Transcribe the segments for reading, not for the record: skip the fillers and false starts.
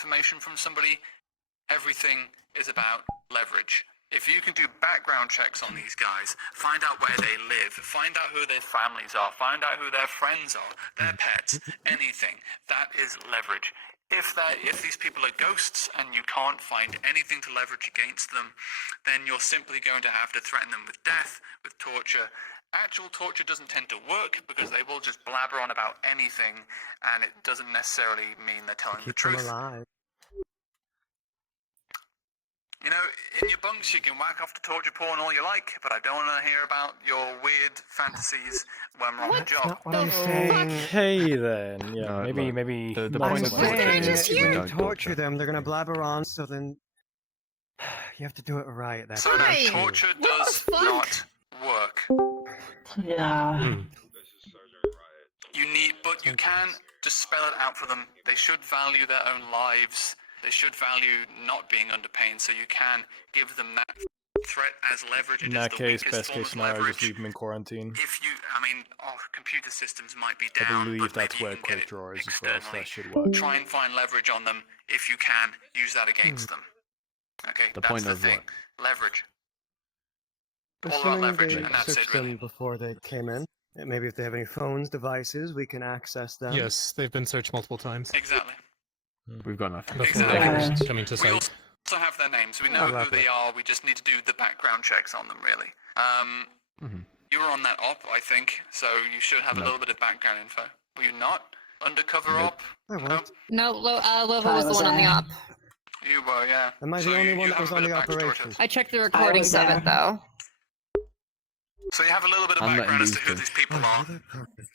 information from somebody, everything is about leverage. If you can do background checks on these guys, find out where they live, find out who their families are, find out who their friends are, their pets, anything, that is leverage. If these people are ghosts and you can't find anything to leverage against them, then you're simply going to have to threaten them with death, with torture. Actual torture doesn't tend to work because they will just blabber on about anything, and it doesn't necessarily mean they're telling the truth. Alive. You know, in your bunks you can whack off to torture porn all you like, but I don't want to hear about your weird fantasies when we're on the job. What I'm saying. Okay then, yeah, No, maybe the not point so of much. what did I just When hear? you torture them, they're gonna blabber on. So then you have to do it right. That's So no, Fine. torture What the does fuck? not work. Yeah. But you can just spell it out for them. They should value their own lives. They should value not being under pain, so you can give them that threat as leverage. In It that is the case, weakest best form case of scenario, leverage. just leave them in quarantine. If you, computer systems might be I down, believe but that's maybe where you can get quick it draw is as well, so externally. that should work. Try and find leverage on them if you can. Use that against them. Okay, The that's point the of thing. what? Leverage. All about assuming leverage, they and that's it, searched really. them before they came in. And maybe if they have any phones, devices, we can access them. Yes, they've been searched multiple times Exactly. We've got nothing. before Exactly. coming to We site. also have their names. We know who lovely. they are. We just need to do the background checks on them, really. You were on that op, I think, so you should have a No. little bit of background info. Were you not? Undercover Nope. op? I was. No, Lova was the one on the op. You were, yeah. Am I So the only you one that have was a on bit the of backstory to operation? it. I checked the recordings of there. it though. So you have a little bit of I'm letting background as these to who two. these people are. Perfect.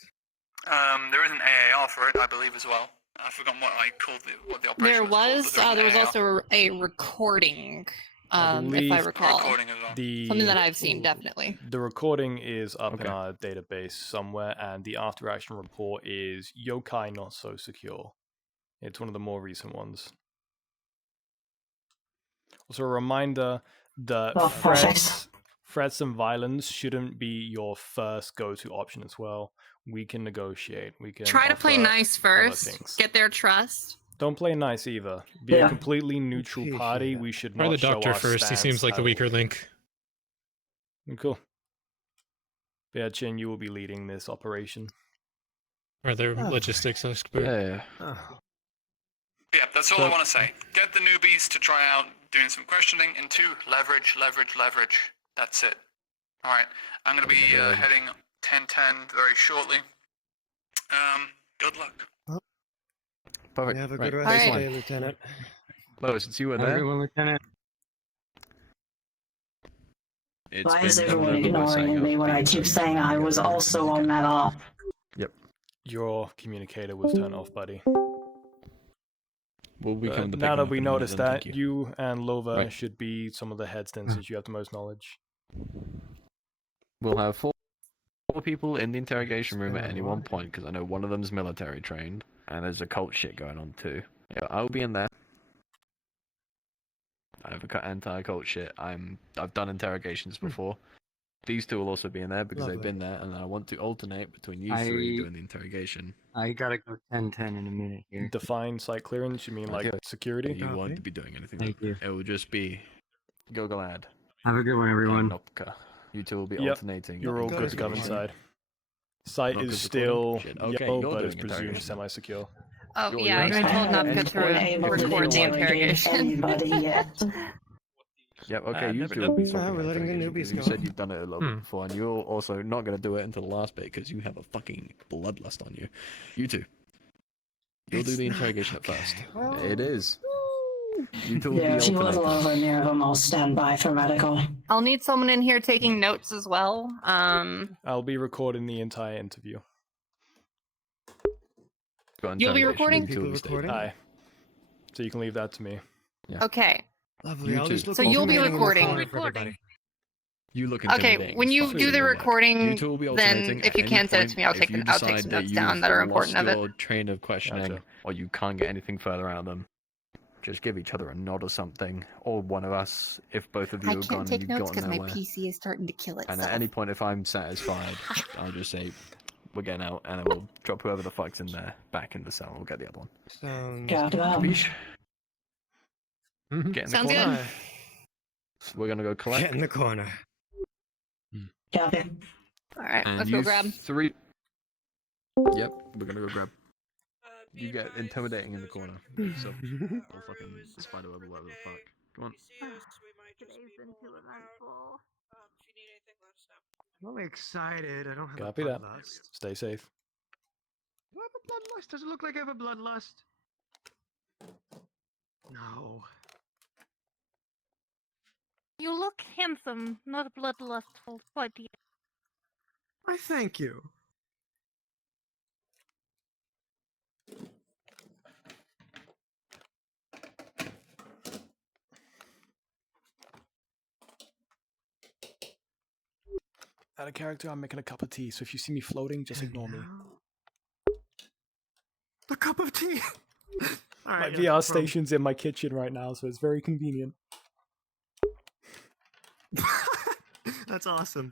There is an AAR for it, I believe, as well. I've forgotten what I called what the operation There was. was called, but there was AAR. also a recording, I if believe I the recall. Recording as well. Something that I've seen, definitely. The recording is up in Okay. our database somewhere, and the after action report is Yokai Not So Secure. It's one of the more recent ones. Also, a reminder that Oh, threats and violence shouldn't be your first go-to option as well. We can negotiate. We can Try to play offer nice other first. things. Get their trust. Don't play nice either. Be a Yeah. completely neutral Appreciate party. that. We should Try not the show doctor our first. He stance seems like the at weaker all. link. Cool. Yeah, Chin, you will be leading this operation. Or their Oh. logistics expert. Yeah. Oh. Yeah, that's all So- I want to say. Get the newbies to try out doing some questioning, and 2, leverage. That's it. Alright, I'm going to be heading 10-10 very shortly. Good luck. Perfect. You have a Right. good rest of the Alright. day, Lieutenant. Lois, since you were Have a there, good one, Lieutenant. it's Why been is everyone a pleasure ignoring signing me off when I these, keep so saying I was go. also on that op? Your communicator was turned off, buddy. We'll be coming to pick Now him that up we in a minute noticed then, that, thank you. you and Lova Right. should be some of the heads then, since you have the most knowledge. We'll have four people in the interrogation room at any one point, because I know one of them's military trained, and there's occult shit going on too. Yeah, I'll be in there. I have anti-occult shit. I've done interrogations before. These two will also be in there because they've Lovely. been there, and I want to alternate between you three doing the interrogation. I gotta go 10-10 in a minute here. Define site clearance, you mean like Okay. security? You Copy. won't be doing anything. Thank you. It will just be Gogolad Have a good one, and everyone. Nopka. You two will be Yep, alternating. You're all Go good to come ahead. inside. Site Not is good still recording? Shit, okay, yellow, you're but doing it's presumed interrogation. semi-secure. Oh You're yeah, I right. told Nupka And to Unable to record the interrogate interrogation. anybody yet. Yep, okay, you never two done will be that. swapping We're letting the interrogation, newbies 'cause you go. said you've done it a little bit before, and you're also not going to do it until the last bit because you have a fucking bloodlust on you. You two. You'll do It's the not interrogation at first. okay. Well, It is. You two will Yeah, be if she was alternating. over near them, I'll stand by for medical. I'll need someone in here taking notes as well. I'll be recording the entire interview. Got You'll be interrogation, recording? you two will People be staying. recording? Aye. So you can leave that to me. Okay. Lovely. You I'll too. just look So you'll be intimidating in the recording. corner for everybody. You look Okay, intimidating when as you fuck, do so the you're right. recording, You two will be then alternating if at you any can send it point to me, I'll if take you I'll take decide some that notes down you've that are important lost of it. your train of questioning, Gotcha. or you can't get anything further out of them. Just give each other a nod or something, or one of us, if both of you I have gone can't and take you've notes gotten because my nowhere. PC is starting to kill itself. And at any point, if I'm satisfied, I'll just say, we're getting out, and then we'll drop whoever the fuck's in there back in the cell, and we'll get the other one. Sounds Got it. Capiche? Get in the Sounds corner. good. We're gonna go collect. Get in the corner. Copy. All right, And let's go you grab. three. Yep, we're gonna go grab. You get intimidating in the corner. So, or fucking spiderweb or whatever the fuck. Come on. Today's been too eventful. I'm only excited. I don't have Copy a that. bloodlust. Stay safe. Do I have a bloodlust? Does it look like I have a bloodlust? No. You look handsome, not bloodlustful, but yeah. I thank you. Out of character, I'm making a cup of tea, so if you see me floating, just ignore me. A cup of tea. All My right, yeah, VR no problem. station's in my kitchen right now, so it's very convenient. That's awesome.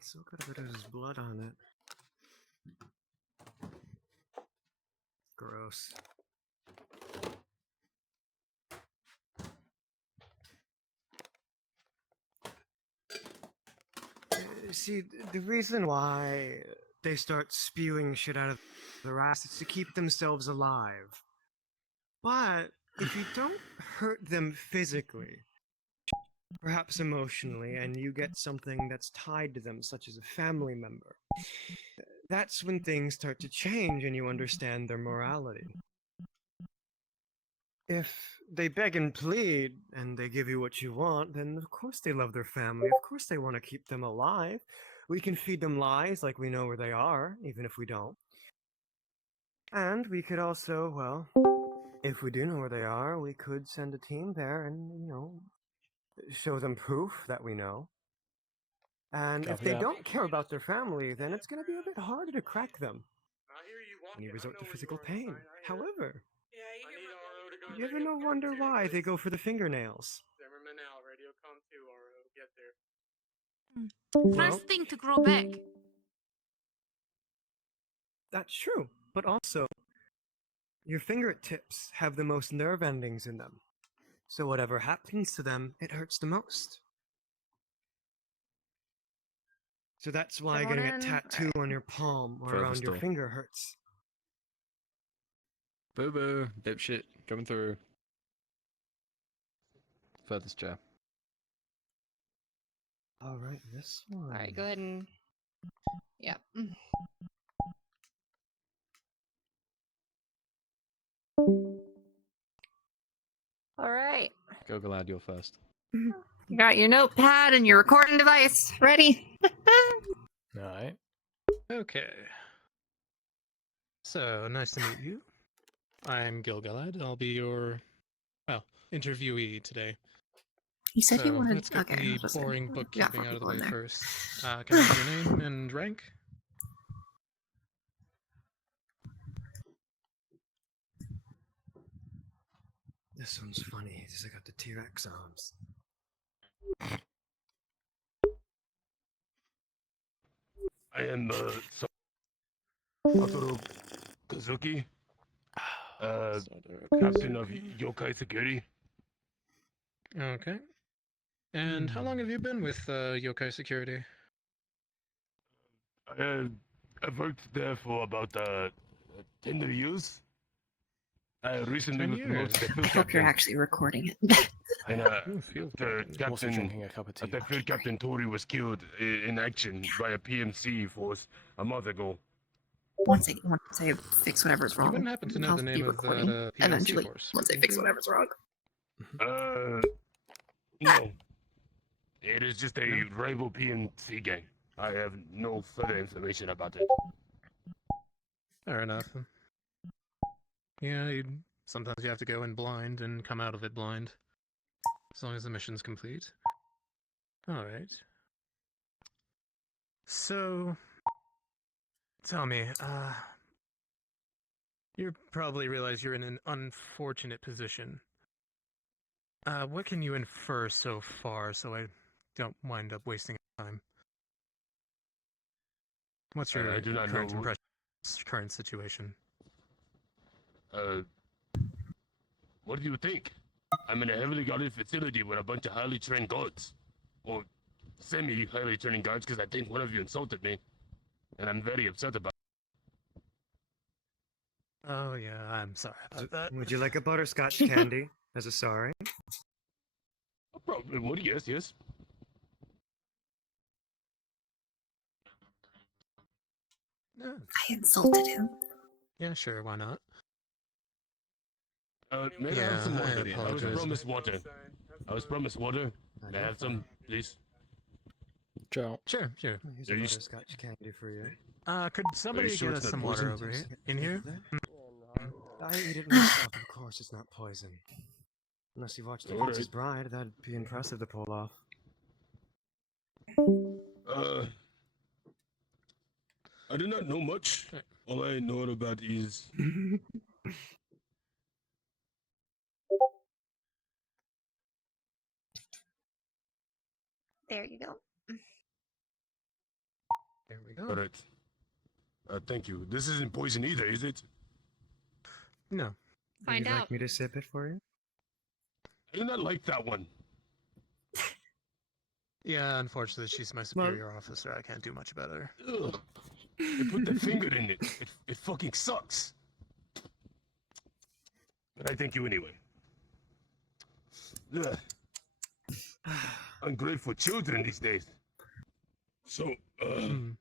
So good that there's blood on it. Gross. See, the reason why they start spewing shit out of their ass is to keep themselves alive. But if you don't hurt them physically, perhaps emotionally, and you get something that's tied to them, such as a family member, that's when things start to change and you understand their morality. If they beg and plead and they give you what you want, then of course they love their family. Of course they want to keep them alive. We can feed them lies like we know where they are, even if we don't. And we could also, well, if we do know where they are, we could send a team there and, show them proof that we know. And if Copy they that. don't care about their family, then it's going to be a bit harder to crack them. And you resort to physical pain. However, you ever wonder why they go for the fingernails? Well, First thing to grow back. that's true, but also, your fingertips have the most nerve endings in them. So whatever happens to them, it hurts the most. So that's why getting a Someone in? tattoo on your palm or Further around your still. finger hurts. Boo boo, dipshit, coming through. Furthest chair. All right, this one. All right, go ahead and. Yeah. All right. Go Glad, you're first. You got your notepad and your recording device ready. Alright. Okay. So, nice to meet you. I'm Gilgalad. I'll be your, well, interviewee today. He said he So, wanted. let's get Okay, the just boring got bookkeeping four out of the people in way there. first. Can I have your name and rank? This one's funny. He's got the T-Rex arms. I am Satoru Kazuki, captain of Yokai Security. Okay. And how long have you been with Yokai Security? I've worked there for about 10 years. I recently 10 was promoted years. to field I hope you're captain, actually recording it. and Ooh, field the captain. I'm also captain, drinking a cup of tea. the field captain Tori was killed in action by a PMC force a month ago. once I fix whatever's You wrong, wouldn't happen to know I'll the be name of recording that PMC eventually. force? Once I would fix you? whatever's wrong. No, it is just a No? rival PMC gang. I have no further information about it. Fair enough. Yeah, sometimes you have to go in blind and come out of it blind. As long as the mission's complete. Alright. So, tell me, you probably realize you're in an unfortunate position. What can you infer so far so I don't wind up wasting time? What's your I do not current know. impression, current situation? What do you think? I'm in a heavily guarded facility with a bunch of highly trained guards. Or semi-highly trained guards, because I think one of you insulted me. And I'm very upset about it. Oh yeah, I'm sorry about that. Would you like a butterscotch candy as a sorry? I probably would, yes, yes. Yeah, I insulted him. yeah, sure, why not? May I Yeah, have some I water? I was apologize. promised water. I was promised water. May I have some, please? Ciao. Sure, sure. Here's Are a you butterscotch candy for you. Could somebody sure get it's us not some water poison? over here? In here? I eat it myself, of course it's not poison. Unless you watched The All Princess right. Bride, that'd be impressive to pull off. I do not know much. All I know about is There you go. There we go. all right. Thank you. This isn't poison either, is it? No. Would Find you out. like me to sip it for you? I do not like that one. Yeah, unfortunately, she's my superior officer. I can't do much about her. Ugh. They put their finger in it. It fucking sucks. But I thank you anyway. Ugh. Ungrateful children these days. So, Hmm.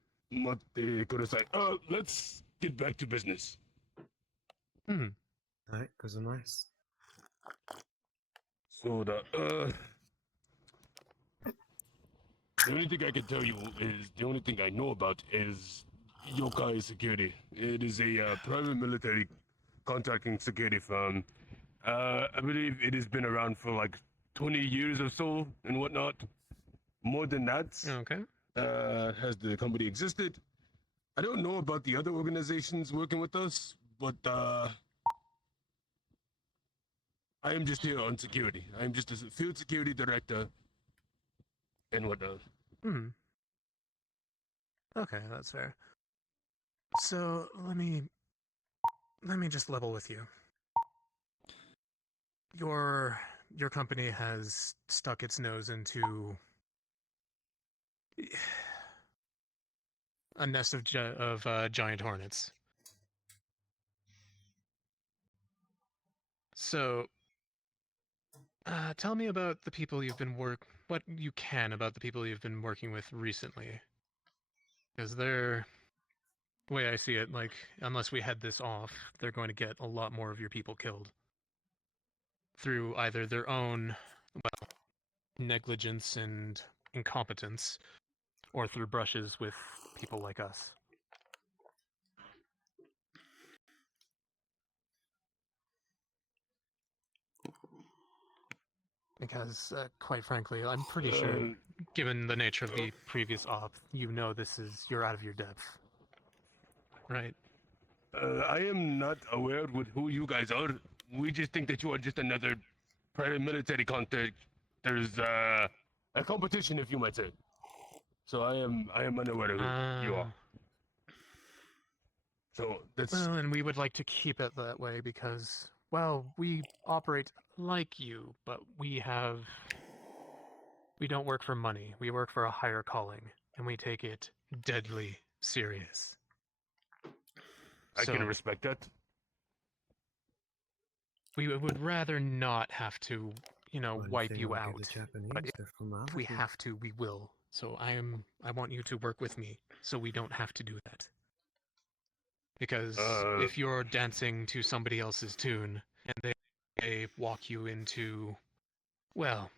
let's get back to business. Hmm. Alright, goes a nice. So the only thing I can tell you is the only thing I know about is Yokai Security. It is a private military contracting security firm. I believe it has been around for like 20 years or so and whatnot. More than that, Okay. has the company existed. I don't know about the other organizations working with us, but I am just here on security. I am just a field security director and whatnot. Hmm. Okay, that's fair. So let me just level with you. Your company has stuck its nose into a nest of giant hornets. So, tell me about the people you've been what you can about the people you've been working with recently. Because they're, the way I see it, like, unless we head this off, they're going to get a lot more of your people killed. Through either their own, well, negligence and incompetence, or through brushes with people like us. Because, quite frankly, I'm pretty sure, given the nature of the previous op, you know you're out of your depth. Right? I am not aware with who you guys are. We just think that you are just another private military contact. There's a competition, if you might say. So I am unaware of who you are. So that's Well, and we would like to keep it that way because, well, we operate like you, but we don't work for money. We work for a higher calling, and we take it deadly serious. I can respect that. We would rather not have to, One wipe thing you I'll out. give the Japanese, But their if we formality. have to, we will. So I want you to work with me, so we don't have to do that. Because if you're dancing to somebody else's tune and they walk you into, well,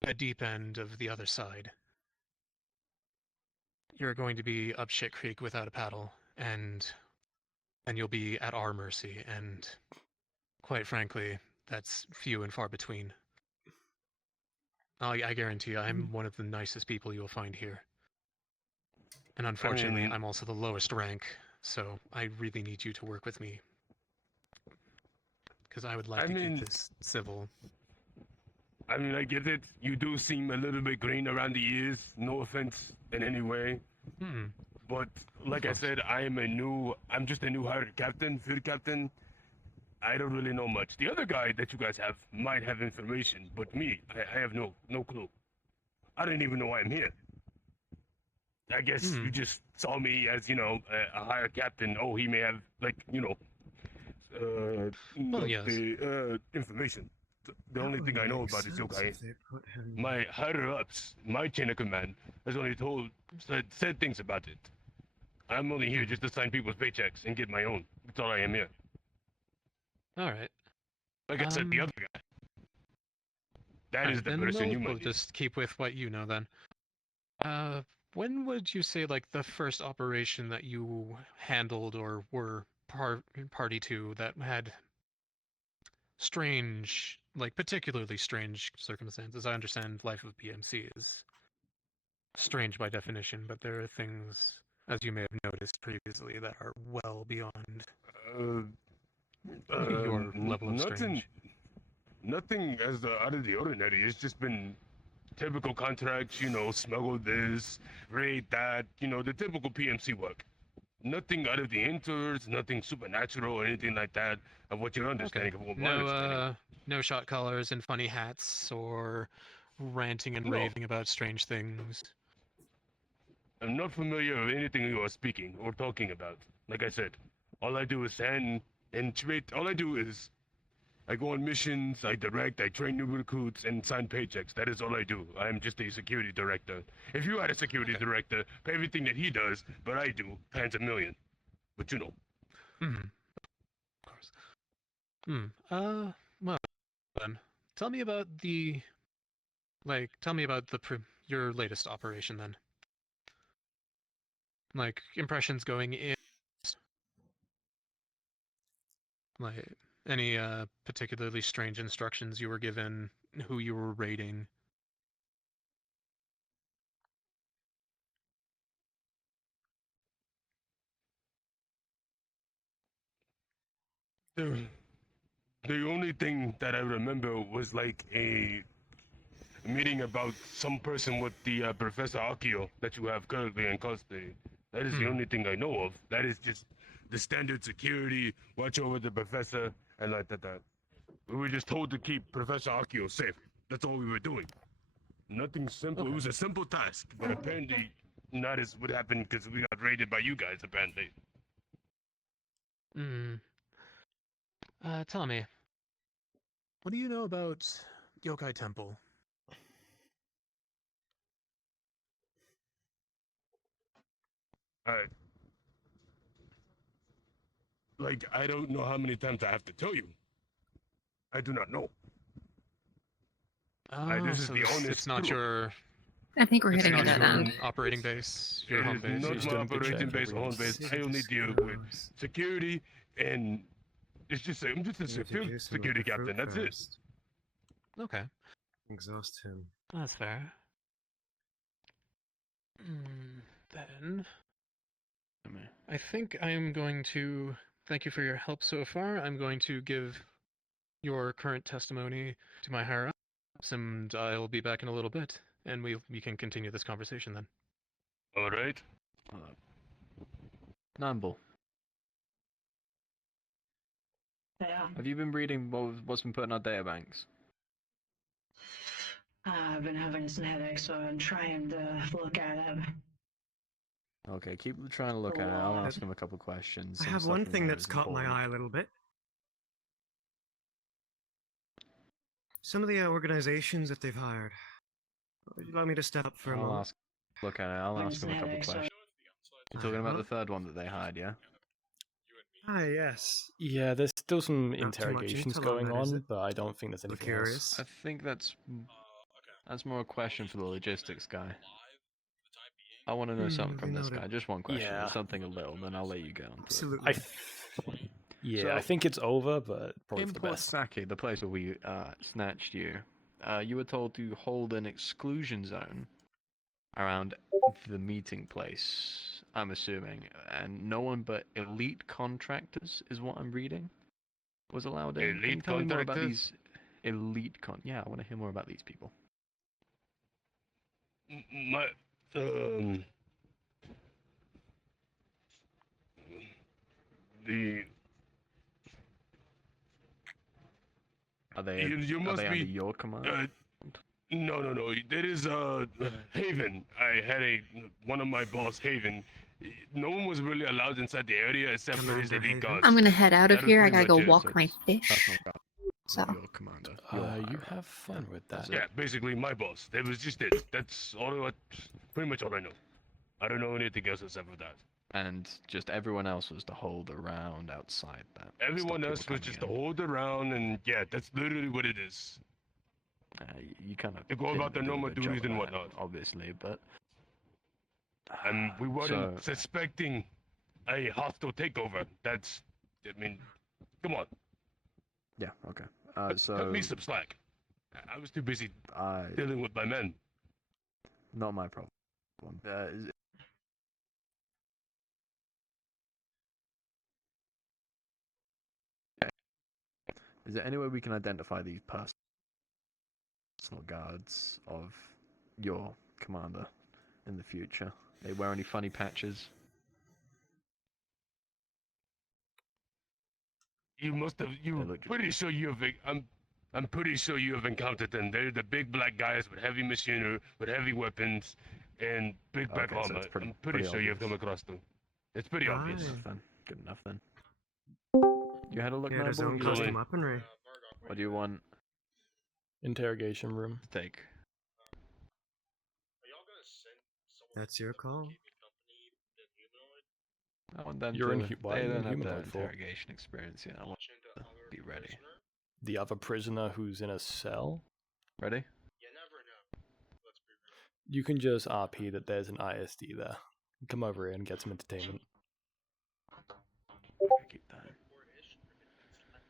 the deep end of the other side, you're going to be up shit creek without a paddle, and you'll be at our mercy, and quite frankly, that's few and far between. I guarantee you, I'm one of the nicest people you'll find here. And unfortunately, I'm also the lowest rank, so I really need you to work with me. Because I would like to keep this civil. I mean, I get it. You do seem a little bit green around the ears. No offense in any way. Hmm. But like I course. said, I'm just a new hired captain, field captain. I don't really know much. The other guy that you guys have might have information, but me, I have no clue. I don't even know why I'm here. I guess Hmm. you just saw me as, a higher captain. Oh, he may have, Well, yes. the information. The That only would thing I know make about this sense yokai, if they put him. my higher ups, my chain of command, has only said things about it. I'm only here just to sign people's paychecks and get my own. That's all I am here. All right. Like I said, the other guy, that is Alright, the then person you we'll might need. just keep with what you know then. When would you say like the first operation that you handled or were party to that had strange, like particularly strange circumstances? I understand life of PMC is strange by definition, but there are things, as you may have noticed previously, that are well beyond Uh, your level of nothing, strange. nothing as out of the ordinary. It's just been typical contracts, smuggle this, raid that, the typical PMC work. Nothing out of the indoors, nothing supernatural or anything like that of what you're understanding, of what my understanding. No shot callers and funny hats or ranting and No, raving about strange things. I'm not familiar with anything you are speaking or talking about. Like I said, all I do is send and trade. All I do is I go on missions, I direct, I train new recruits, and sign paychecks. That is all I do. I am just a security director. If you had a security director, pay everything that he does, but I do, times a million. But you know. Hmm. Of course. Well then, tell me about your latest operation then. Like impressions going in, like any particularly strange instructions you were given, who you were raiding. The, the only thing that I remember was like a meeting about some person with the Professor Akio that you have currently in custody. That is the only thing I know of. That is just the standard security, watch over the professor, and like that. We were just told to keep Professor Akio safe. That's all we were doing. Nothing simple. It was a simple task, but apparently not as what happened because we got raided by you guys, apparently. Hmm. Tell me, what do you know about Yokai Temple? I, I don't know how many times I have to tell you. I do not know. Oh, This is so the honest it's not truth. your I think we're it's hitting a not dead your end. operating base, your It home is base. not She's my doing a good operating check, base or home everyone. base. I only deal with security and I'm just a field Introduce him like security a fruit captain. That's it. first. Okay, Exhaust him. that's fair. Then I think I am going to thank you for your help so far. I'm going to give your current testimony to my higher ups, and I'll be back in a little bit, and we can continue this conversation then. All right. Namble, Yeah. have you been reading what's been put in our databanks? I've been having some headaches, so I'm trying to look at it. Okay, keep trying to look at it. I'll ask him a couple questions. I Some have stuff one in thing there that's is caught my important. eye a little bit. Some of the organizations that they've hired. Would you allow me to step up for a moment? Look at it. I'll ask him a couple questions. You're talking about the third one that they hired, yeah? Ah, yes. Yeah, there's still some Not too much interrogations intel on going that, is on, it? but I don't think there's I'm anything curious. else. I think that's more a question for the logistics guy. I want to know something from this noted. guy. Just one question. Yeah. Something a little, then I'll let you get on to Absolutely. Yeah, I So- think it's over, but probably it. for In the best. Port Sake, the place where we snatched you, you were told to hold an exclusion zone around the meeting place, I'm assuming, and no one but elite contractors is what I'm reading was allowed in. Can you Elite tell me more about contractors? these? elite Yeah, I want to hear more about these people. My the Are they? you Are must they under be your command? no. There is Haven. I had one of my boss Haven. No one was really allowed inside the area except for his Commander elite Haven? guards. I'm gonna head out of That was here. I pretty gotta go much it. walk my fish. Personal guard So of your commander. You Your have fun with That's that. it. Yeah, basically my boss. That was just it. That's pretty much all I know. I don't know anything else except for that. And just everyone else was to hold around outside that. stop Everyone people else was coming just in. to hold around, and yeah, that's literally what it is. You kind of To go about their normal duties and whatnot. obviously, but And we weren't So- suspecting a hostile takeover. That's, I mean, come on, yeah, okay. cut me some slack. I was too busy I dealing with my men. not my problem. Is there any way we can identify these personal guards of your commander in the future? They wear any funny patches? You must have. You look- pretty sure you have. I'm pretty sure you have encountered them. They're the big black guys with heavy machinery, with heavy weapons, and big black Okay, so armor. it's pretty- I'm pretty pretty sure you have come obvious. across them. It's pretty obvious. Aye. Good enough then. Good enough then. You had a look, He had his Noble? own Usually- custom weaponry. What do you want Interrogation room. to take? That's your call. I want them You're in to. hu- why are They you in don't have the humanoid for? interrogation experience yet. I want them to be ready. The other prisoner who's in a cell. Ready? You can just RP that there's an ISD there. Come over here and get some entertainment. Keep that.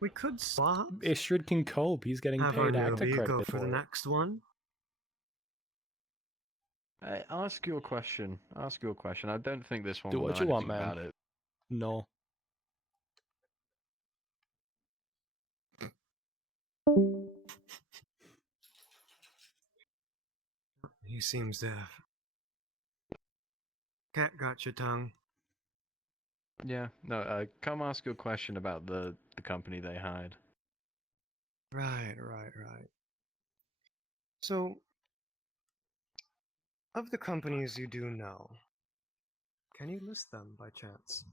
We could swap. Ishrid can cope. He's getting Have our paid actor newbie credit go for the it. next one. Ask your question. Ask your question. I don't think this one Do will what know you want, anything man. about it. No. He seems deaf. Cat got your tongue. Yeah. No. Come ask your question about the company they hired. Right. So, of the companies you do know, can you list them by chance?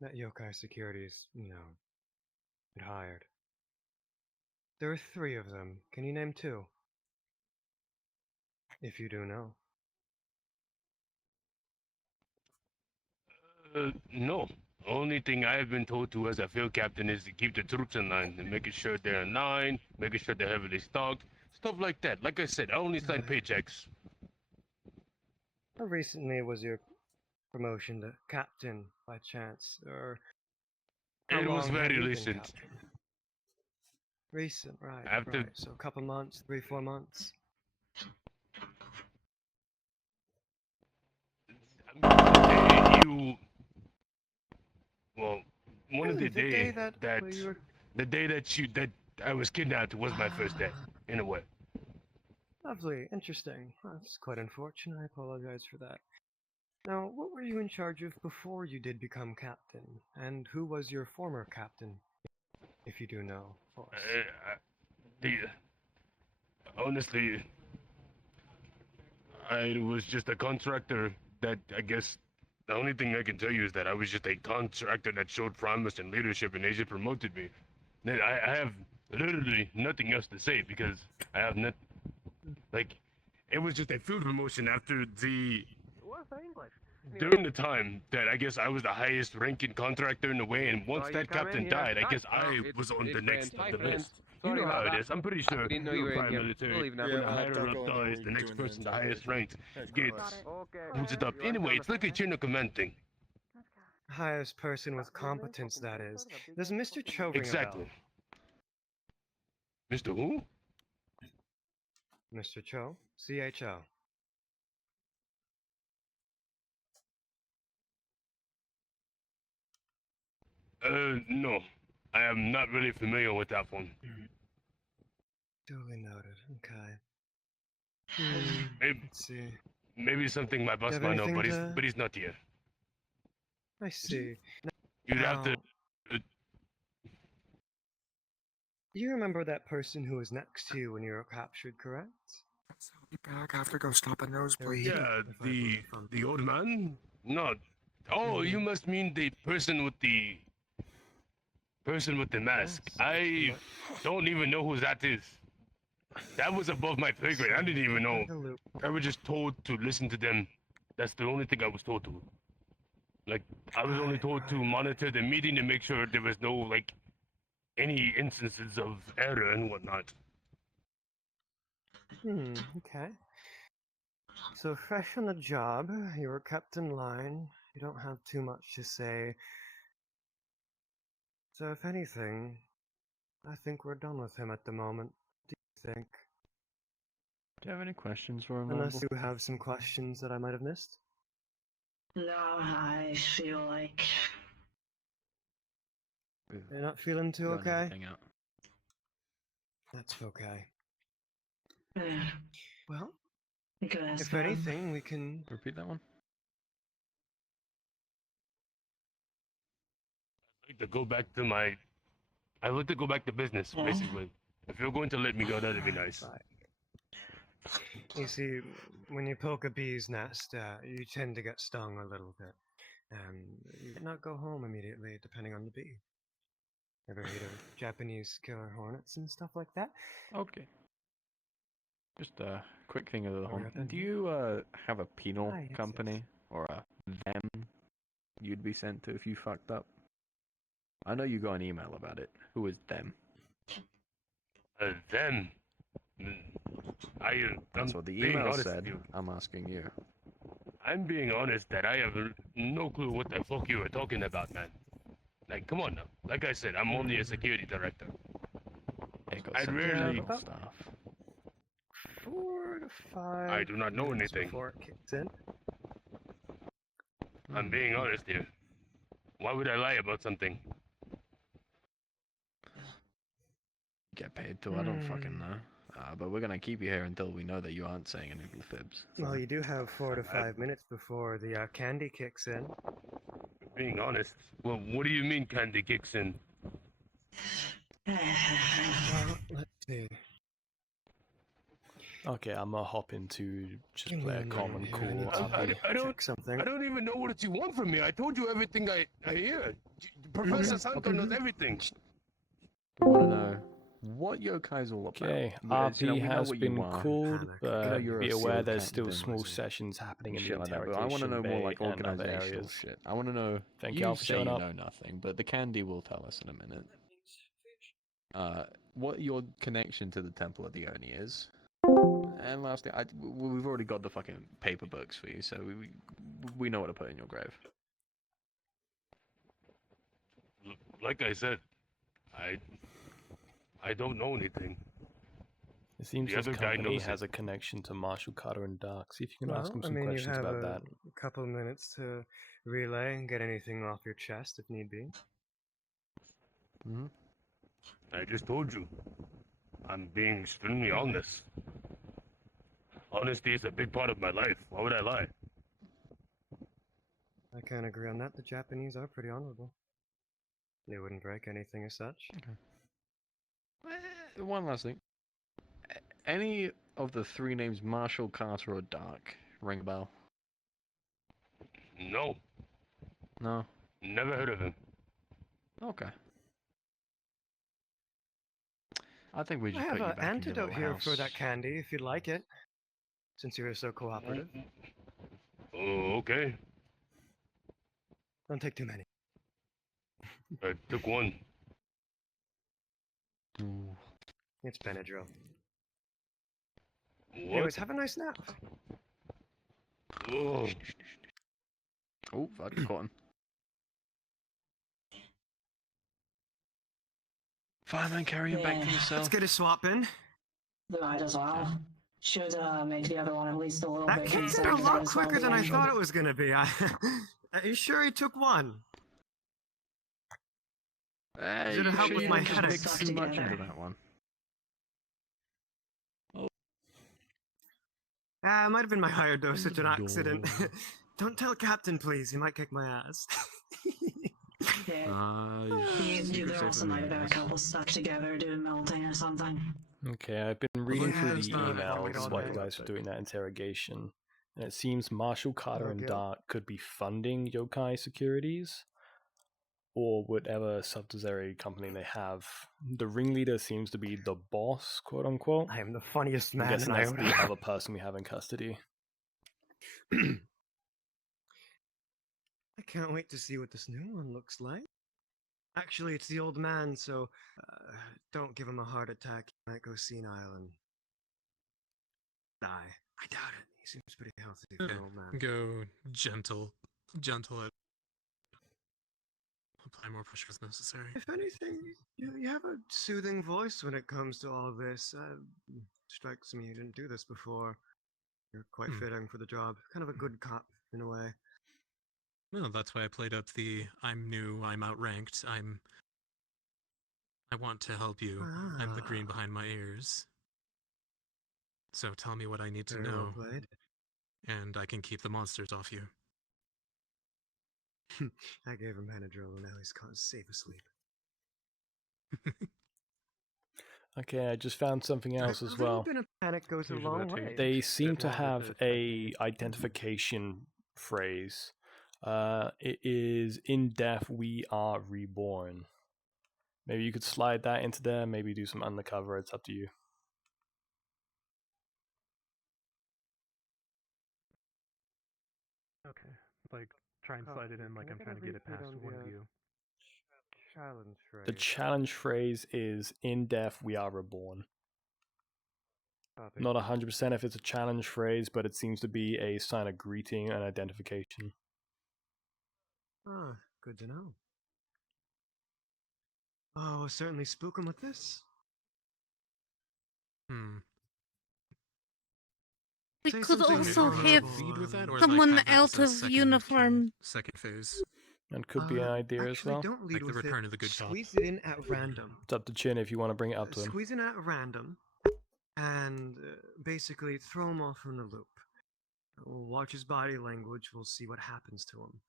That Yokai Securities, it hired. There are 3 of them. Can you name 2? If you do know. No. Only thing I have been told to as a field captain is to keep the troops in line and making sure they're in line, making sure they're heavily stocked, stuff like that. Like I said, I only sign paychecks. How recently was your promotion to captain by chance? Or how It was long have very you been recent. captain? Recent, right. After- right. So a couple months, 3-4 months. Well, one of Really, the day that well, you were... the day that I was kidnapped was my first day, in a way. Lovely, interesting. That's quite unfortunate. I apologize for that. Now, what were you in charge of before you did become captain? And who was your former captain? If you do know, of course. Honestly, I was just a contractor that I guess the only thing I can tell you is that I was just a contractor that showed promise and leadership and they just promoted me. Then I have literally nothing else to say because I have not, like, it was just a field promotion after during the time that I guess I was the highest ranking contractor in a way, and once that captain died, I guess I was on the next of the list. You know how it is. I'm pretty sure you're prime military. When the higher up dies, the next person, the highest ranked, gets boosted up. Anyway, it's like a chain of command thing. Highest person with competence, that is. Does Mr. Cho ring Exactly. Mr. Who? a bell? Mr. Cho? CHO. No. I am not really familiar with that one. Duly noted. Okay. Maybe, Let's see. maybe something my boss have might know, anything but to- he's not here. I see. You'd have to. Now, you remember that person who was next to you when you were captured, correct? I'll be back. I have to go stop a nosebleed. Yeah, If I believe I'm- the old man. No. Oh, you must mean the person with the mask. Yes, I don't even know who that is. That was above my pay grade. I didn't even know. The loop. I was just told to listen to them. That's the only thing I was told to. Like, I was only Right, told to right. monitor the meeting to make sure there was no, like, any instances of error and whatnot. Okay. So fresh on the job, you were kept in line. You don't have too much to say. So if anything, I think we're done with him at the moment. Do you think? Do you have any questions for him, Unless Noble? you have some questions that I might have missed. No, I feel like You're not feeling too Got okay? everything out. That's okay. eh, Well, you could ask if them. anything, we can. Repeat that one. I'd like to go back to my. I'd like to go back to business, basically. If you're going to let me go, that'd be nice. Right. You see, when you poke a bee's nest, you tend to get stung a little bit. You might not go home immediately, depending on the bee. Ever heard of Japanese killer hornets and stuff like that? Okay. Just a quick thing of the Oh, home. yeah, Do you have a penal Ah, yes, company or a them you'd be sent to if you fucked up? I know you got an email about it. Who is them? Them. I'm That's what the being email honest said. with you. I'm asking you. I'm being honest that I have no clue what the fuck you were talking about, man. Like, come on now. Like I said, I'm only a security director. It got I'd some rarely- penal about- stuff. 4 to 5. I do not know minutes anything. Before it kicks in. I'm being honest here. Why would I lie about something? Get paid to? I don't fucking know. But we're gonna keep you here until we know that you aren't saying any fibs. So. Well, you do have 4 to 5 minutes before the candy kicks in. Being honest. Well, what do you mean candy kicks in? Well, let's see. Okay, I'm gonna hop into just Give me play a a calm minute and here, I cool. need to check something. I don't even know what you want from me. I told you everything I hear. Professor Santo knows everything. I want to know what yokai's all about. Okay, Because, RP we know has what you been are. called, Panic. but you're be a aware SEAL there's still captain, small like, sessions happening in the Shit like that. But I interrogation want to know more like bay and other organizational areas. shit. I want to know. Thank you y'all for say showing you up. know nothing, but the candy will tell us in a minute. What your connection to the Temple of the Oni is. And lastly, we've already got the fucking paper books for you, so we know what to put in your grave. Like I said, I don't know anything. It seems The this other guy company knows has it. a connection to Marshall Carter and Dark. See if you can ask Well, him I some mean, you questions have about a that. couple minutes to relay and get anything off your chest if need be. Mm-hmm. I just told you. I'm being extremely honest. Honesty is a big part of my life. Why would I lie? I can't agree on that. The Japanese are pretty honorable. They wouldn't break anything as such. One last thing. Any of the three names Marshall, Carter, or Dark ring a bell? No, No? never heard of him. Okay. I think we I just have put you an back in your antidote little here house. for that candy if you'd like it, since you were so cooperative. Oh, okay. Don't take too many. I took one. Ooh. It's Benadryl. What? Anyways, have a nice nap. Oh, Oh, fuck, caught him. Fireman, carry him back to your cell. Let's get a swap in. Might as well. Should make the other one at least a little That bit kicked in easier a to lot satisfy quicker the than I angel. thought it was gonna be. Are you sure he took one? It'll help with my just mix headaches. too much Together. into that one. It might have been my higher dosage an accident. Door. Don't tell Captain, please. He might kick my ass. Yeah. There also might have been a couple stuck together doing melting or something. Okay, I've been reading yeah, through it's the not like one week emails all while day. you guys are doing that interrogation, and it seems Marshall, Carter, and Okay. Dart could be funding yokai securities, or whatever subsidiary company they have. The ringleader seems to be the boss, quote unquote. I am the funniest I'm man guessing in that's the Iota. other person we have in custody. I can't wait to see what this new one looks like. Actually, it's the old man, so don't give him a heart attack. He might go senile and die. I doubt it. He seems pretty healthy for an old man. Go gentle at. Apply more pressure as necessary. If anything, you have a soothing voice when it comes to all this. Strikes me you didn't do this before. You're quite fitting for the job. Kind of a good cop, in a way. Well, that's why I played up the I'm new, I'm outranked, I want to help you. I'm the green behind my ears. So tell me what I need to Very well know, played. and I can keep the monsters off you. I gave him Benadryl and now he's safe asleep. Okay, I just found something else as A little well. bit of panic goes a Usually long that way. takes They seem to longer have to a identification phrase. It is in death we are reborn. Maybe you could slide that into there, maybe do some undercover, it's up to you. Okay, like try and slide it in like I'm trying to get it past one of you. Challenge The phrase. challenge phrase is in death we are reborn. Copy. Not 100% if it's a challenge phrase, but it seems to be a sign of greeting and identification. Ah, good to know. Oh, we'll certainly spook him with this. We Say could something also honorable, have Lead with that, or someone like have that out as of a uniform. second phase. And could be an idea as well. Don't lead Like the with return it. of the good cop. Squeeze it in at random. It's up to Chin if you want to bring it up to him. Squeeze it at random, and basically throw him off from the loop. We'll watch his body language. We'll see what happens to him.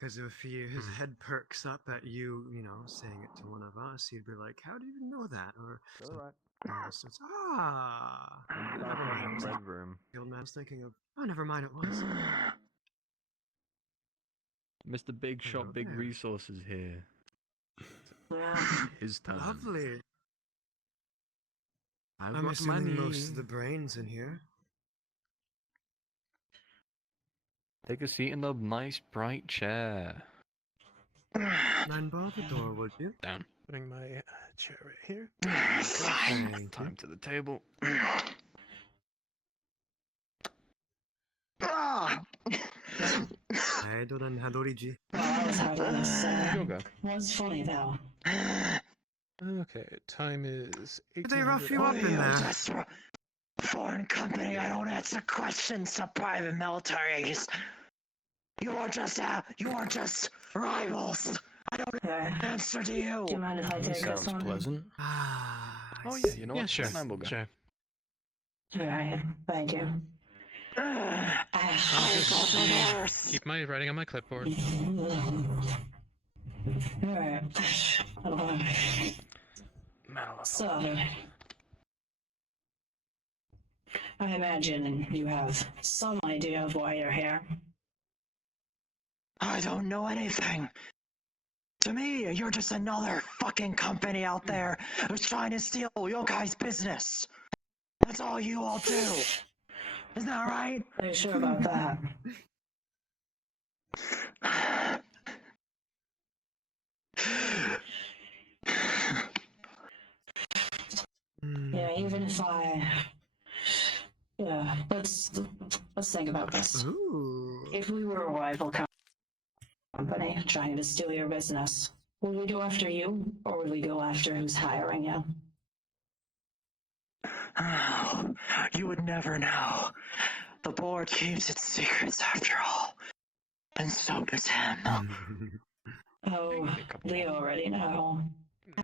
Because if his head perks up at you, saying it to one of us, he'd be like, "How do you know that?" Or so it's never mind. Red room. The old man's thinking of. Oh, never mind. It was. Mr. Big Hello Shot, Big there. Resources here. Yeah. His turn. Lovely. I've I'm got assuming money. most of the brains in here. Take a seat in the nice bright chair. Nine bar the door, would you? Down. Putting my chair right here. Thank Time to the table. I don't know Hadoriji. I was having this. You'll go. Was funny though. Okay, time is. Did they rough you up in there? Just a foreign company. I don't answer questions to private militaries. You are just rivals. I don't answer to you. Do you mind if I take Sounds this one? pleasant. Oh yeah, you know what? Sure. Then we'll go. Sure. Alright, thank you. Keep my writing on my clipboard. Alright. So, I imagine you have some idea of why you're here. I don't know anything. To me, you're just another fucking company out there who's trying to steal Yokai's business. That's all you all do. Isn't that right? Are you sure about that? Yeah, even if let's think about this. Ooh. If we were a rival company trying to steal your business, would we go after you, or would we go after who's hiring you? Oh, you would never know. The board keeps its secrets after all. And so does him. Oh, Maybe a couple they more. already know. Hmm.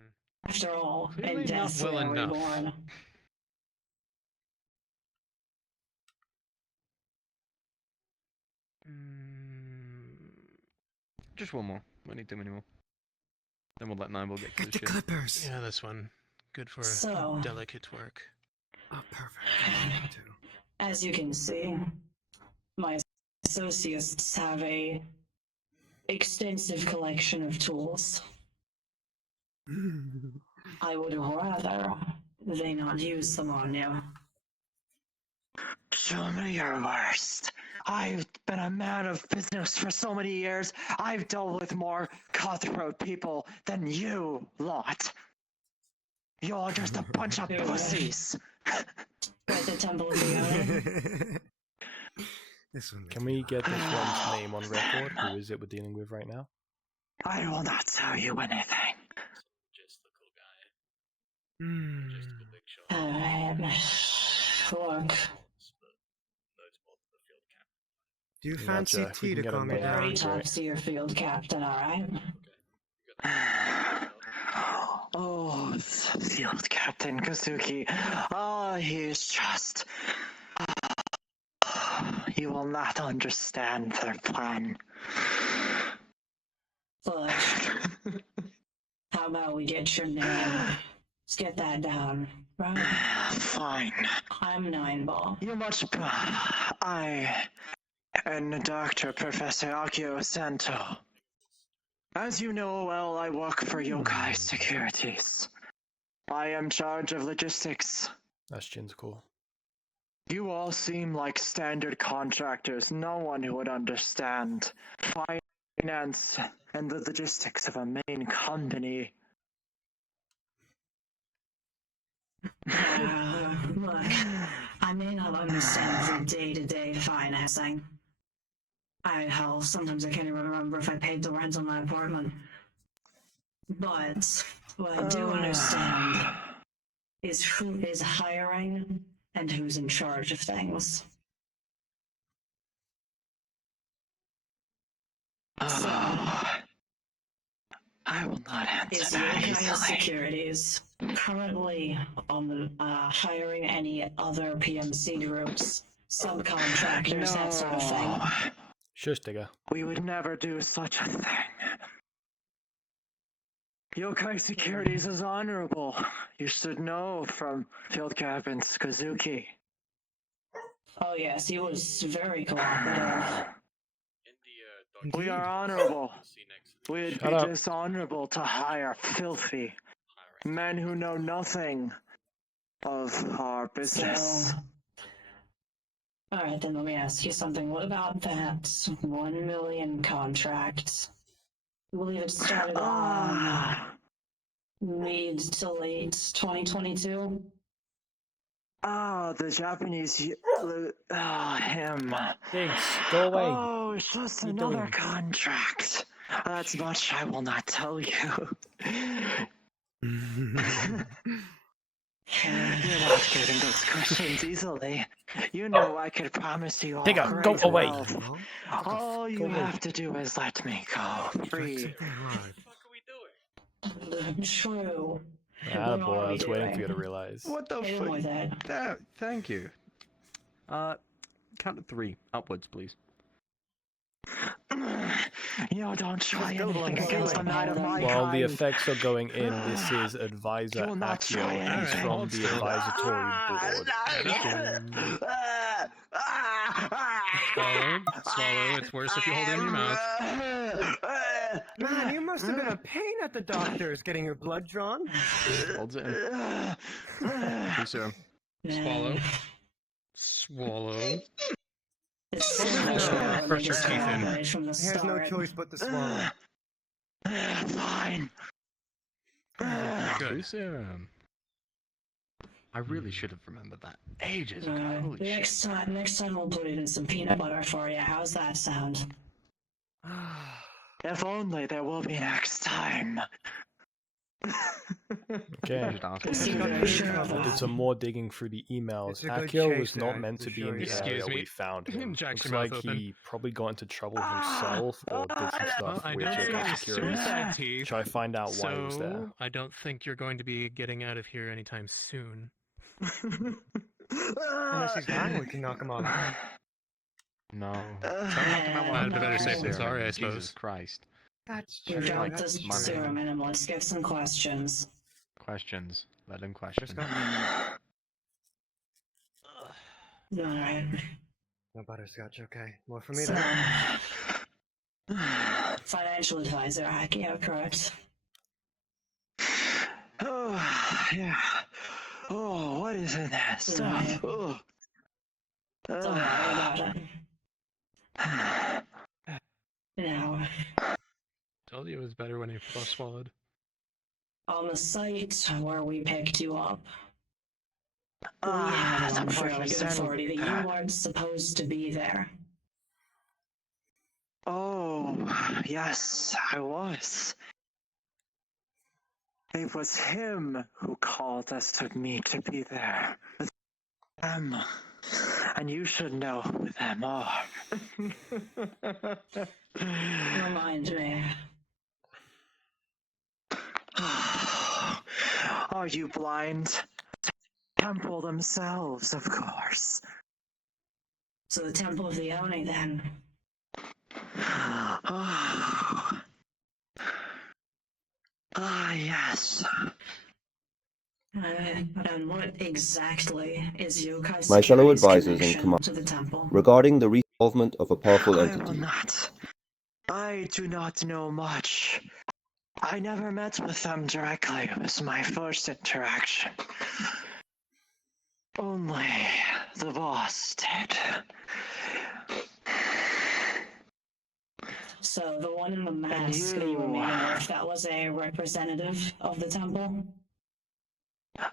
After all, Clearly in not death well we are enough. reborn. Just one more. We need too many more. Then we'll let Nimble get to Get the the ship. clippers. Yeah, this one. Good for So- delicate work. Oh, perfect. Too. As you can see, my associates have a extensive collection of tools. I would rather they not use them on you. Show me your worst. I've been a man of business for so many years. I've dealt with more cutthroat people than you lot. You're just a bunch of pussies. At the Temple of the Iron. This one. Can we get this one's name on record? Who is it we're dealing with right now? I will not tell you anything. Just the cool guy. Just the big shot. Look, Do you Gotcha. fancy If we tea can to get a calm me name, we already that'd be down? great. talked to your field captain, alright? Oh, field captain Kazuki. Oh, he's just... You will not understand their plan. Look, how about we get your name? Let's get that down, right? Fine. I'm Nineball. You're much... I am Dr. Professor Akio Santo. As you know well, I work for Yokai Securities. I am charge of logistics. That's Jin's call. You all seem like standard contractors, no one who would understand finance and the logistics of a main company. Look, I may not understand the day-to-day financing. Hell, sometimes I can't even remember if I paid the rent on my apartment. But what I do understand is who is hiring and who's in charge of things. So, I will not answer that easily. Securities currently on the hiring any other PMC groups, subcontractors, that sort of thing. Shush, digger. We would never do such a thing. Yokai Securities is honorable. You should know from Field Captain Kazuki. Oh yes, he was very cooperative. We are honorable. We'd Shut be up. dishonorable to hire filthy men who know nothing of our business. Alright, then let me ask you something. What about that 1 million contract? I believe it started on mid to late 2022. The Japanese, him. Diggs, go away. Oh, it's just What are you another doing? contract. That's much I will not tell you. You're not getting those questions easily. You know I could promise you all Digger, great go away. wealth. All you Go away. have to do is let me go free. True. Ah, What boy, are I we was waiting for doing? you to realize. What the Hit him with it. fuck? Thank you. Count to 3. Upwards, please. You don't try Just go anything like against that. a knight of my While the kind. effects are going in, this is Advisor You will not try Akio. He's anything. from Hold the still. advisory board. Swallow. Swallow. It's worse if you hold it in your mouth. Man, you must have been a pain at the doctor's getting your blood drawn. Holds it in. Thank you, sir. Swallow. Swallow. It's Brush your teeth in. from the He has no start. choice but to swallow. Fine. Good. Serum. I really should have remembered that ages ago. Holy shit. Next time we'll put it in some peanut butter for you. How's that sound? If only there will be next time. Okay. Just ask Is him. he Got very good sure of I cover. did that? some more digging through the emails. It's a good Akio was chase not act, meant to to be show in the you. area Excuse me. we found him. Jack Looks your mouth like open. he probably got into trouble himself or did some Well, stuff I with don't see your any security. suicide teeth, Try to find out why he was there. so I don't think you're going to be getting out of here anytime soon. Unless he's lying, we can knock him out. No. Uh, Try not to know I'd better true safe than serum. sorry, I Jesus suppose. Christ. That's You true. got That's this true. serum in him. Let's get some questions. Questions. Let him question. Butterscotch. Alright. No butterscotch, okay. More for me So, then. financial advisor, Akio, correct? Oh, yeah. Oh, what is in that stuff? Right. Oh. Don't worry about it. Now, Told you it was better when he flush swallowed. on the site where we picked you up, we Ah, have it on the fairly good person. authority that you weren't supposed to be there. Oh, yes, I was. It was him who called us to me to be there. With them. And you should know who them are. Remind me. Are you blind? Temple themselves, of course. So the Temple of the Oni, then. Yes. And what exactly is Yokai's My fellow security's advisors in connection command to the temple? regarding the resolvement of a powerful I will entity. not. I do not know much. I never met with them directly. It was my first interaction. Only the boss did. So the one in the mask that you were meeting with, that was a representative of the temple?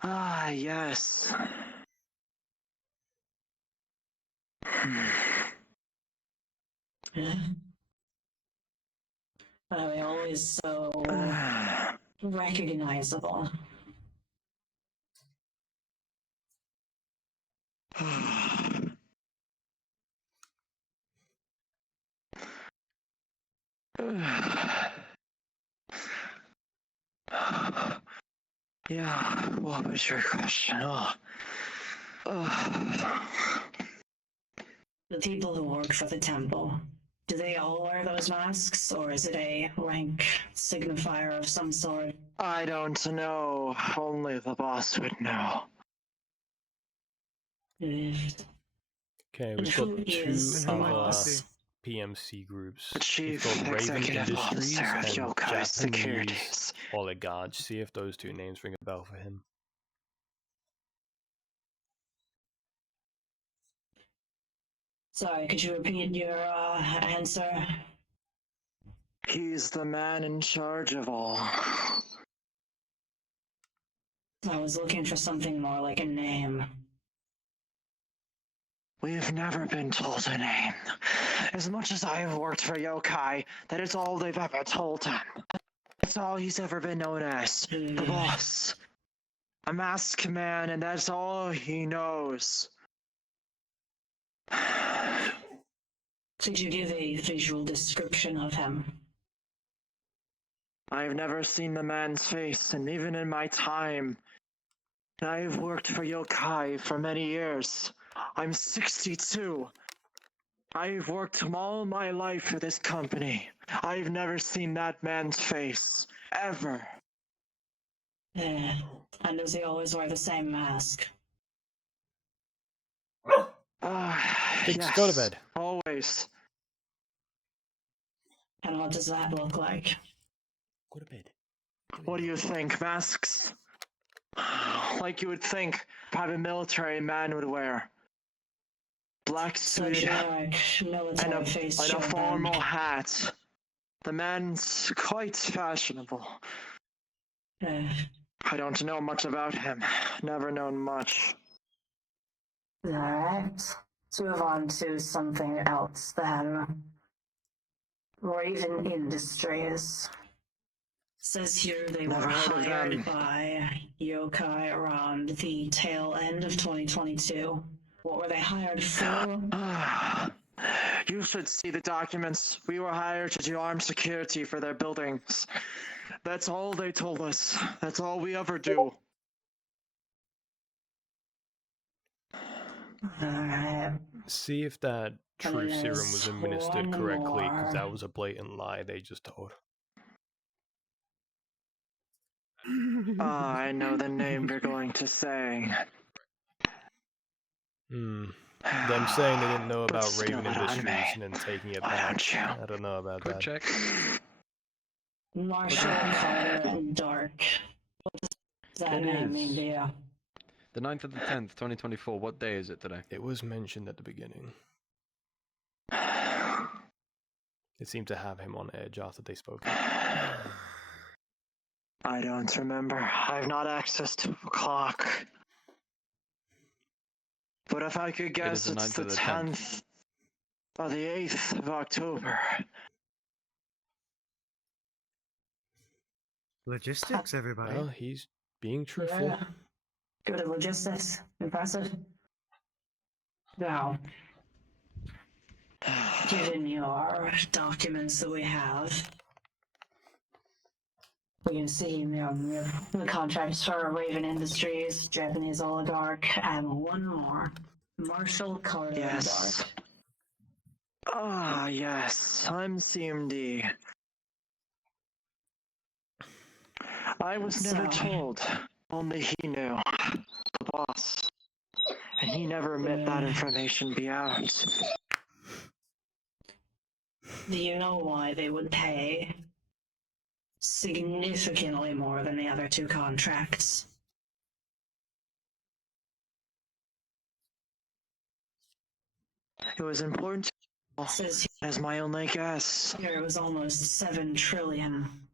Ah, yes. Yeah. Are they always so recognizable? Yeah, what was your question? The people who work for the temple, do they all wear those masks, or is it a rank signifier of some sort? I don't know. Only the boss would know. Okay, And we've who got two is the other boss? PMC groups. The Chief We've got Raven Executive Industries Officer of and Yokai Japanese Securities. Oligarch. See if those two names ring a bell for him. Sorry, could you repeat your answer? He's the man in charge of all. I was looking for something more like a name. We've never been told a name. As much as I have worked for Yokai, that is all they've ever told him. That's all he's ever been known as. The boss. A masked man, and that's all he knows. Could you give a visual description of him? I've never seen the man's face, and even in my time, I've worked for Yokai for many years. I'm 62. I've worked all my life for this company. I've never seen that man's face. Ever. Yeah. And does he always wear the same mask? Kids, go to Yes, bed. always. And what does that look like? Go to bed. What do you think, masks? Like you would think private military man would wear. Black So suit generic military face and a shield, then. formal hat. The man's quite fashionable. I don't know much about him. Never known much. Alright. Let's move on to something else then. Raven Industries. Says here they Never were heard of hired them. by yokai around the tail end of 2022. What were they hired for? You should see the documents. We were hired to do armed security for their buildings. That's all they told us. That's all we ever do. See if that truth serum was administered correctly, because that was a blatant lie they just told. I know the name you're going to say. Them saying they didn't know But about spill Raven it on me. Industries and then taking it Why back. don't you? I don't know about Quick that. check. Marshall, Carter, and Dark. What does that It name mean is. to you? The 9th of the 10th, 2024. What day is it today? It was mentioned at the beginning. It seemed to have him on edge after they spoke. I don't remember. I have not access to a clock. But if I could guess, the it's 9th the of the 10th or the 8th of October. Logistics, everybody. Well, he's being truthful. Yeah. Good at logistics. Impressive. Now, given your documents that we have, we can see the contracts for Raven Industries, Japanese oligarch, and one more, Marshall Carter Yes. Dark. Ah, yes. I'm CMD. I was never So- told. Only he knew. The boss. And he never let that information be out. Do you know why they would pay significantly more than the other two contracts? It was important Says as my only guess. here it was almost 7 trillion.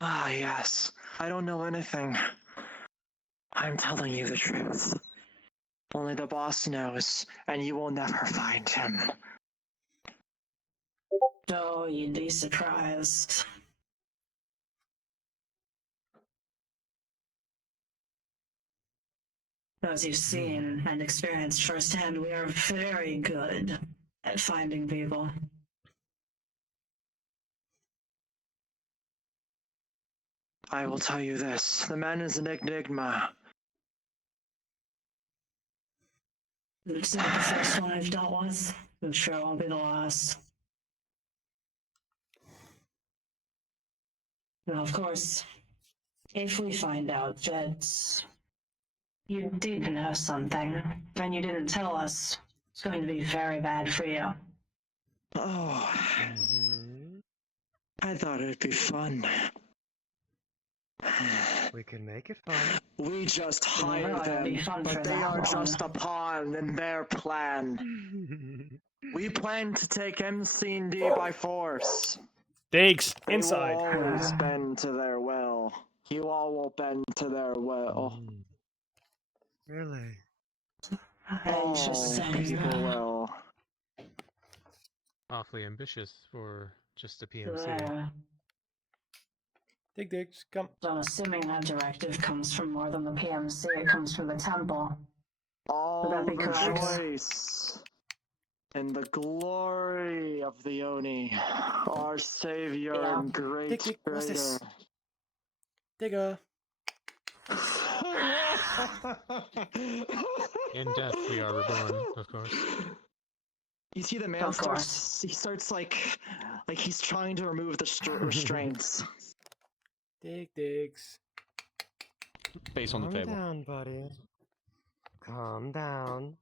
Ah, yes. I don't know anything. I'm telling you the truth. Only the boss knows, and you will never find him. Oh, you'd be surprised. As you've seen and experienced firsthand, we are very good at finding people. I will tell you this. The man is an enigma. It's not the first one I've dealt with. I'm sure it won't be the last. Now, of course, if we find out that you did know something, and you didn't tell us, it's going to be very bad for you. Oh. I thought it'd be fun. We can make it fun. We just Well, hired it'll be them, fun for but they that are long. just a pawn in their plan. We plan to take MC&D by force. Diggs, They inside. will always bend to their will. You all will bend to their will. Really? All Interesting. people will. Awfully ambitious for just a PMC. Yeah. Diggs, come. So I'm assuming that directive comes from more than the PMC, it comes from the temple. All Would that be correct? rejoice in the glory of the Oni, our savior Yeah. and great Dick, what's this? creator. Digger. In death, we are reborn, of course. You see the man Of course. he starts like he's trying to remove the restraints. Diggs. Face on the Calm table. down, buddy. Calm down.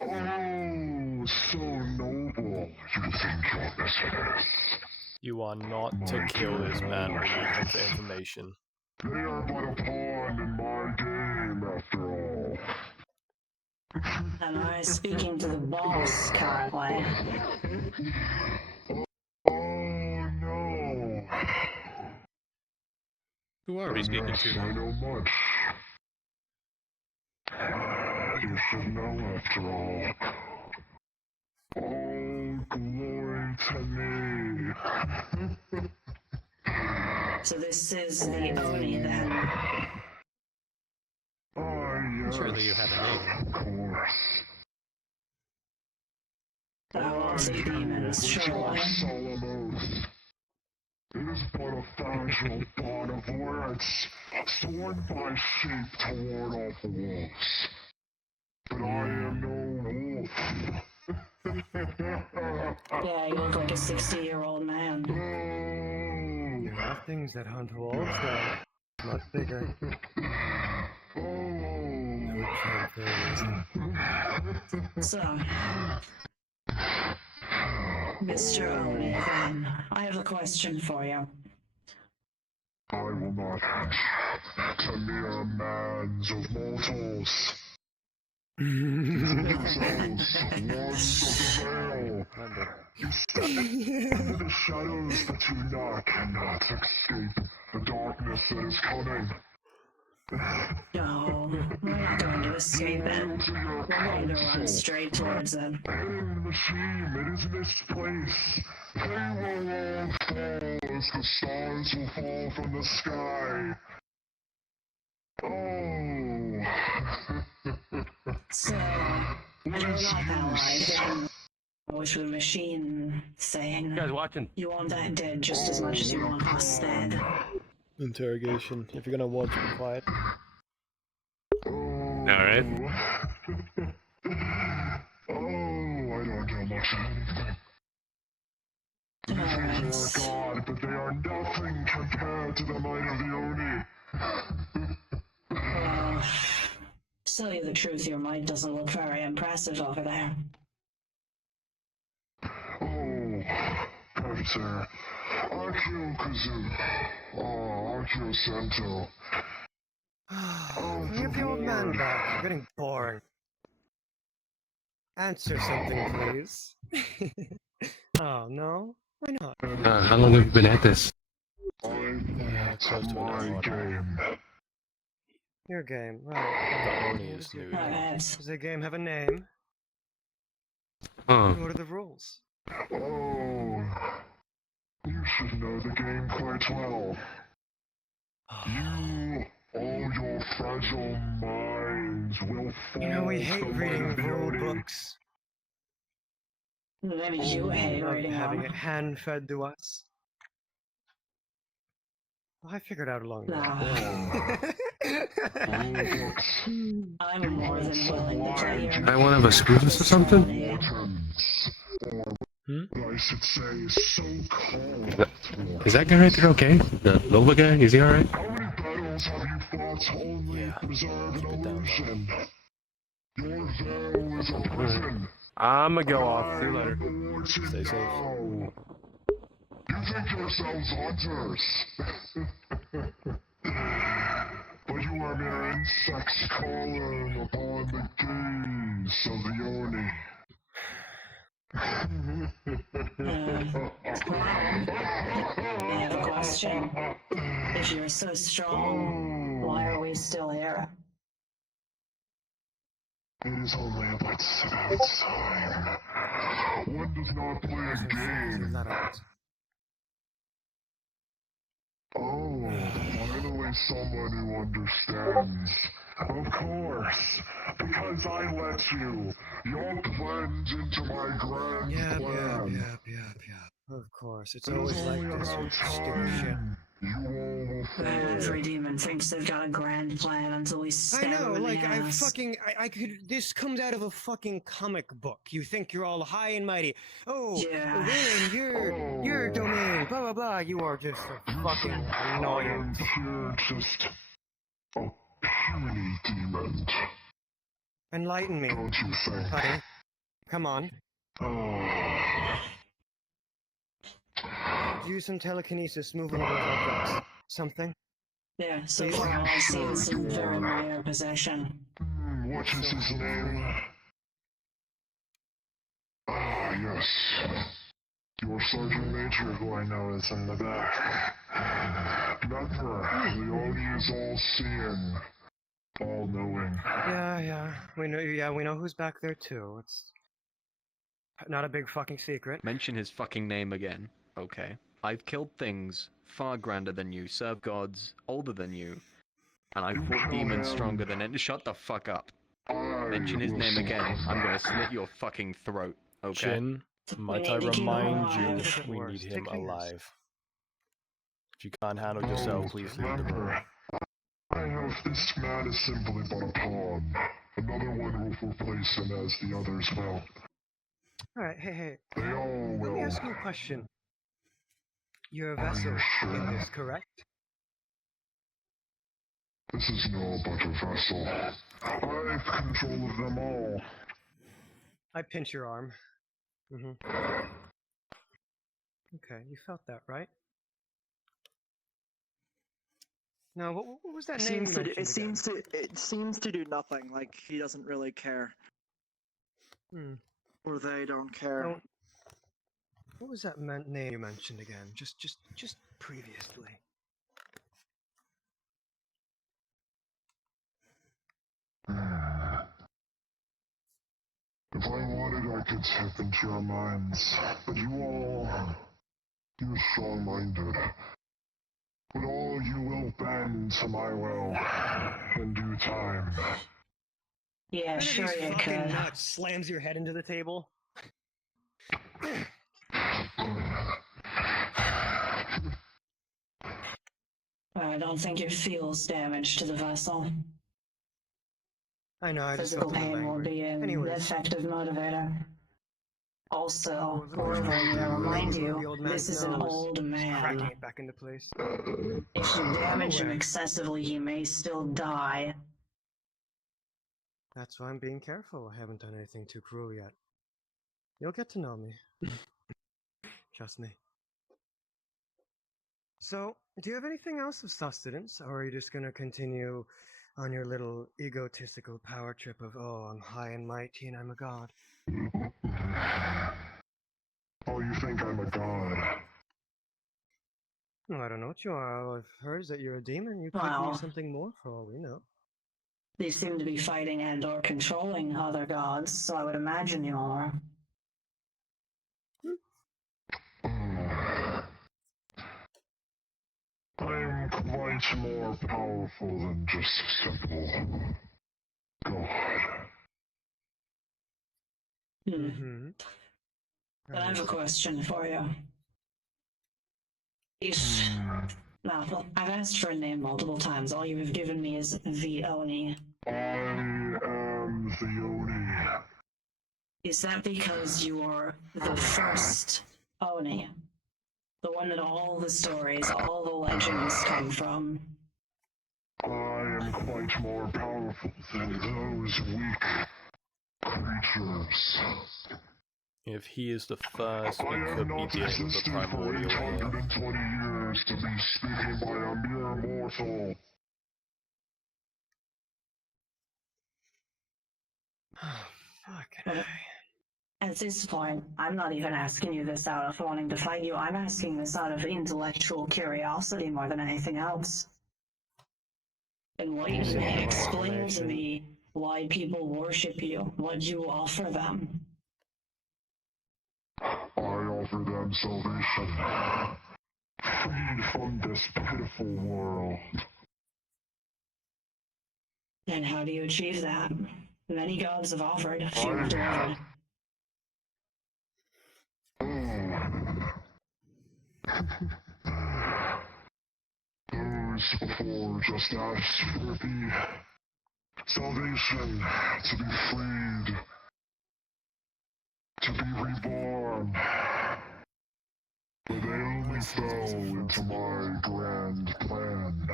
Oh, so noble, you think you're this. You are not to kill this man when you get the information. They are but a pawn in my game, after all. Am I speaking to the boss currently? Oh, Who are we speaking Yes, to I then? know much. You should know after all. All glory to me. So this is the Oni then. Yes, Surely you have a name. of course. The Holy Demons, surely. Solemn oath. It is but a fragile bond of words, sworn by sheep to ward off wolves. But I am no wolf. Yeah, you look like a 60-year-old man. There are things that hunt wolves, though. Much bigger. I would kill for a reason. So, Mr. Oni, then, I have a question for you. I will not answer to mere mans of mortals. Yourselves, ones of the veil. You step into the shadows, but you cannot escape the darkness that is coming. No, we're not going to escape it. We're going to run straight towards it. Hidden machine, it is misplaced. They will all fall as the stars will fall from the sky. Oh. So, I don't know how I then wish with a machine saying, You guys watching? you want that dead just as much as you want us dead. Interrogation. If you're gonna watch, be quiet. Alright. Oh, I don't know much of anything. These things are God, but they are nothing compared to the might of the Oni. Well, to tell you the truth, your might doesn't look very impressive over there. Oh, Professor Akio Kazu. Oh, Akio Santo. Can we have the old man back? You're getting boring. Answer something, please. Oh, no? Why not? How long have you been at this? Close to an hour. Game. Your game, right. The Oni is new. Alright. Does the game have a name? Huh. What are the rules? Oh, you should know the game quite well. You, all your fragile minds will fall. You know we hate to the reading might of the rule Oni. books. Maybe you hate Love reading having them. it hand-fed to us. I figured out along the way. Rule books. I'm more than willing to play your I want to have a screws or something? Mortons. Or I should say, so-called. Is that guy right there okay? The Nova guy? Is he alright? How many battles have you fought only Yeah. to preserve Keep an it down, illusion? Your veil is a prison. I'ma go off. See you later. Stay safe. Now. You think yourselves hunters. But you are mere insects calling upon the gaze of the Oni. I have a question. If you're so strong, why are we still here? It is only about time. One does not play a game. Oh, finally someone who understands. Of course, because I let you. You'll blend into my grand plan. Of course, it's It is always like only this about with stupid shit. time. You all will fall. Every demon thinks they've got a grand plan until we I stab know, them in like, the ass. I could, this comes out of a fucking comic book. You think you're all high and mighty. Oh, Yeah. Wayne, your domain, blah, blah, blah. You are just a fucking annoyance. You're just a puny demon. Enlighten me, Don't you think? buddy. Come on. Oh. Do some telekinesis, move one of those objects. Something. Yeah, so far all I see is some very minor possession. What is his name? Ah, yes. Your Sergeant Major, who I know is in the back. Never, the is all-seeing, all-knowing. Yeah, we know. Yeah, we know who's back there too. It's not a big fucking secret. Mention his fucking name again. Okay. I've killed things far grander than you, served gods older than you, and I've fought demons stronger than any. Shut the fuck up. Mention his name again. I'm gonna slit your fucking throat. Okay. Jin, might need I to keep him remind you, alive. we Worse. need him Take fingers. alive. If you can't handle yourself, please leave the room. Remember, I have this man is simply but a pawn. Another one will replace him as the others will. All right, hey. They all Let me will. ask you a question. You're a Are vessel you sure? in this, correct? This is no but a vessel. I've control of them all. I pinch your arm. Mm-hmm. Okay, you felt that, right? Now, what was that name you mentioned again? It seems to do nothing. Like he doesn't really care, or they don't care. What was that name you mentioned again? Just previously. If I wanted, I could step into your minds. But you're strong-minded. But all you will bend to my will in due time. Yeah, One of sure these you fucking could. nuts slams your head into the table. I don't think it feels damage to the vessel. I know, I just Physical felt a little pain will angry. be an Anyways. effective motivator. Also, Oh, let me Orville, just to remind the you, old man's this is an nose. old Just cracking man. it back into place. If you damage him aware. excessively, he may still die. That's why I'm being careful. I haven't done anything too cruel yet. You'll get to know me. Trust me. So, do you have anything else of sustenance, or are you just gonna continue on your little egotistical power trip of, oh, I'm high and mighty and I'm a god? Oh, you think I'm a god? Well, I don't know what you are. All I've heard is that you're a demon. You could be Well, something more for all we know. they seem to be fighting and or controlling other gods, so I would imagine you are. I'm quite more powerful than just a simple god. Mm-hmm. But I have a question for you. If... Now, I've asked for a name multiple times. All you have given me is the Oni. I am the Oni. Is that because you're the first Oni? The one that all the stories, all the legends come from? I am quite more powerful than those weak creatures. If he is the first, I we have could be not dealing with the existed for primordial here. 820 years to be speaking by a mere mortal. Fucking At this point, I'm not even asking you this out of wanting to fight you. I'm asking this out of intellectual curiosity more than anything else. And what you explain to me why people worship you, what you offer them. I offer them salvation. Freed from this pitiful world. And how do you achieve that? Many gods have offered, few have delivered. Those before just asked for the salvation, to be freed, to be reborn. But they only fell into my grand plan.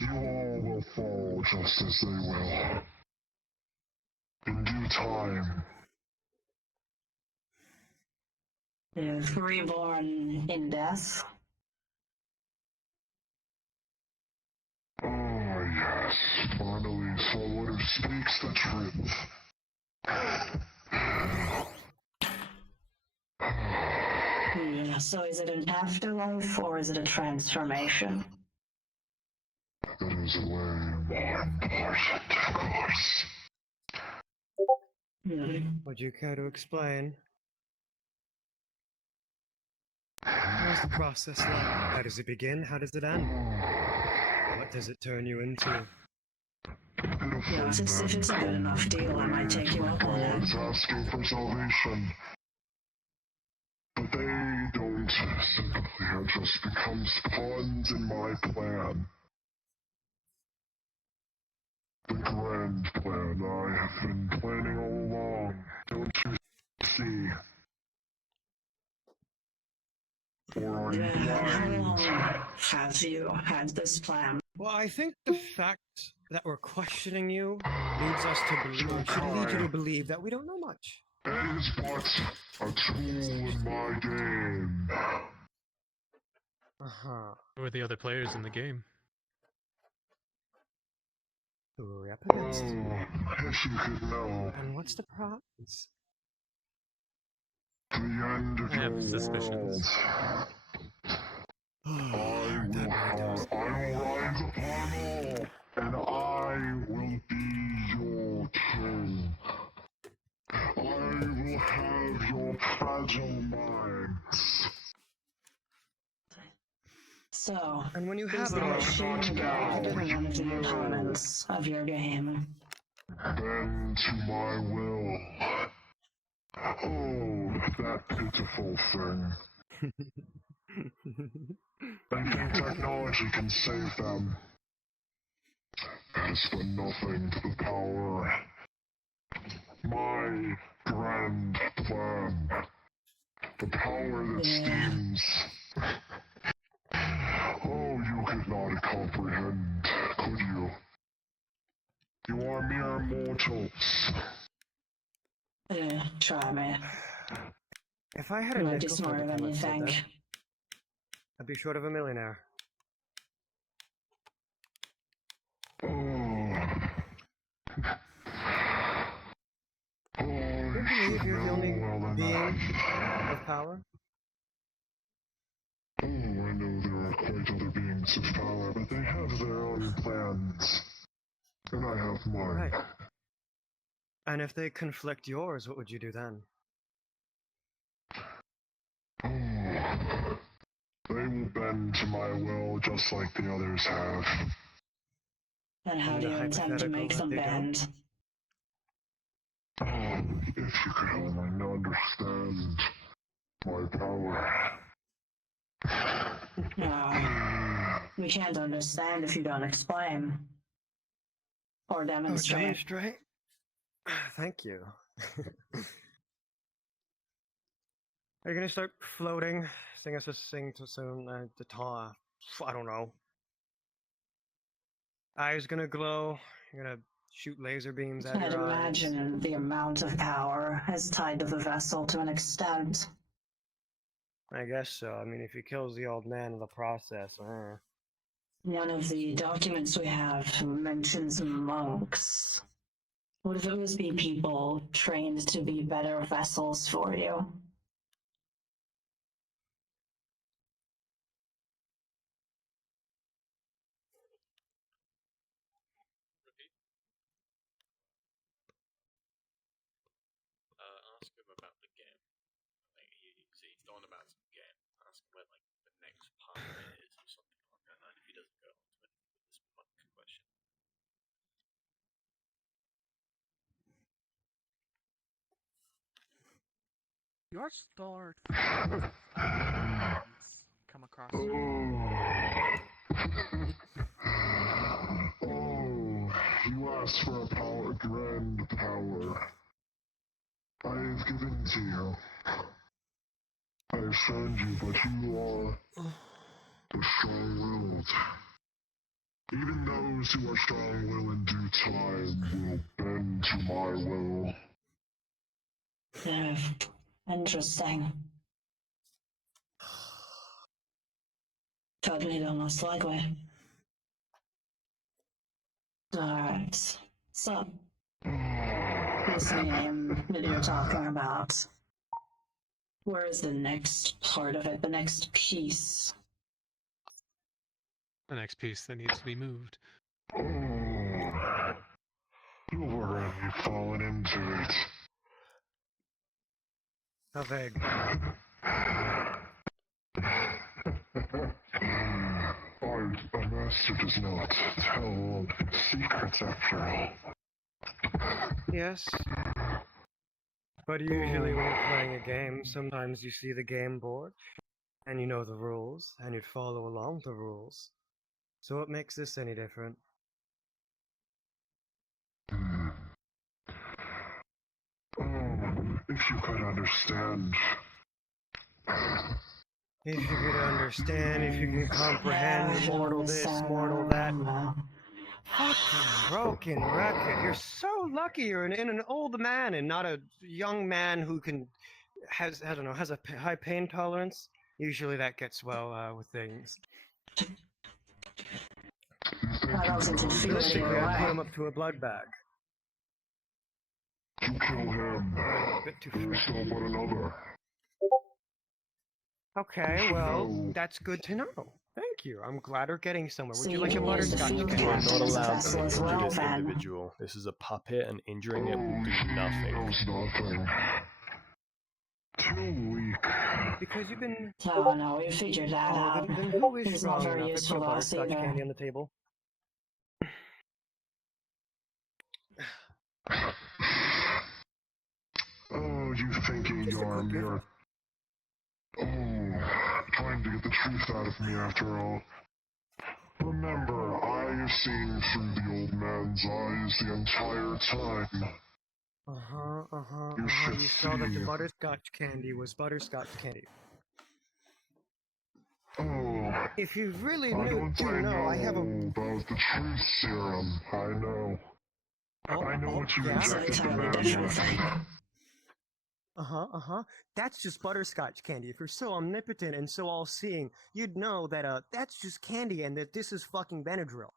You all will fall just as they will. In due time. If reborn in death. Oh yes, finally someone who speaks the truth. So is it an afterlife or is it a transformation? that is way more important, of course. Would you care to explain? How's the process like? How does it begin? How does it end? What does it turn you into? Yeah, if it's a good enough deal, I might take you up on it. Gods asking for salvation. But they don't simply have just become pawns in my plan. The grand plan I have been planning all along. Don't you see? Or are you How blind? long have you had this plan? Well, I think the fact that we're questioning you leads us to believe, should lead you to believe that we don't know much. It is but a tool in my game. Uh-huh. Who are the other players in the game? Who are we up against? Oh, if you could know. And what's the prize? The end of I have your suspicions. world. I will rise upon all, and I will be your king. I will have your fragile minds. So, And when you is have the it all, machine god one of the opponents of your game? Bend to my will. Oh, that pitiful thing. Thinking technology can save them. As for nothing to the power. My grand plan. The power that steams. Oh, you could not comprehend, could you? You are mere mortals. Try me. If I had a You might be nickel for smarter every than time I you said think. that, I'd be short of a millionaire. Oh. Oh, You you believe should you're the know only well being enough. of power? Oh, I know there are quite other beings of power, but they have their own plans. And I have mine. Right. And if they conflict yours, what would you do then? Oh. They will bend to my will just like the others have. And how In do the you intend to hypothetical make that them they don't? bend? Oh, if you could only understand my power. No. We can't understand if you don't explain. Or Oh, demonstrate. demonstrate? Thank you. Are you gonna start floating? Sing us a sing to some to ta. I don't know. Eyes gonna glow. You're gonna shoot laser beams at I'd your eyes. imagine the amount of power is tied to the vessel to an extent. I guess so. I mean, if he kills the old man in the process, One of the documents we have mentions monks. Would those be people trained to be better vessels for you? Ask him about the game. Like he's on about some game. Ask him where like the next part of it is or something like that. And if he doesn't go on to it with this monk question. Your stored come across. Oh, you asked for a power, grand power. I have given to you. I have shown you, but you are the strong-willed. Even those who are strong-willed in due time will bend to my will. Interesting. Totally don't most likely. Alright. So, this game that you're talking about, where is the next part of it, the next piece? the next piece that needs to be moved. Oh, you've already fallen into it. How vague. A master does not tell secrets after all. Yes. But usually when you're playing a game, sometimes you see the game board, and you know the rules, and you follow along the rules. So what makes this any different? Oh, if you could understand. If you could understand, if you can comprehend, mortal this, mortal that. Fucking broken record. You're so lucky you're in an old man and not a young man who has a high pain tolerance. Usually that gets well with things. I don't seem to feel it Realistically, either I'd put way. him up to a blood bag. To kill him. A bit too There is fresh. no but another. Okay, well, No. that's good to know. Thank you. I'm glad we're getting somewhere. Would So you you like a can use the butterscotch field candy? You are glass not as a allowed vessel to as injure well, this then. individual. This is a puppet, and injuring it will do He nothing. knows nothing. Too weak. Because you've been... No, no, we figured that Oh, out. then who is He's not strong very enough to useful put a to us butterscotch either. candy on the table? Oh, you thinking Just a you're quick mere... Oh, trying to get the truth out of me after all. Remember, I have seen through the old man's eyes the entire time. You should You saw that the see. butterscotch candy was butterscotch candy. Oh, If you really I do don't know, I have a... about the truth serum. I know. I know what you yeah? It's an injected the entirely man different with. thing. That's just butterscotch candy. If you're so omnipotent and so all-seeing, you'd know that, that's just candy and that this is fucking Benadryl.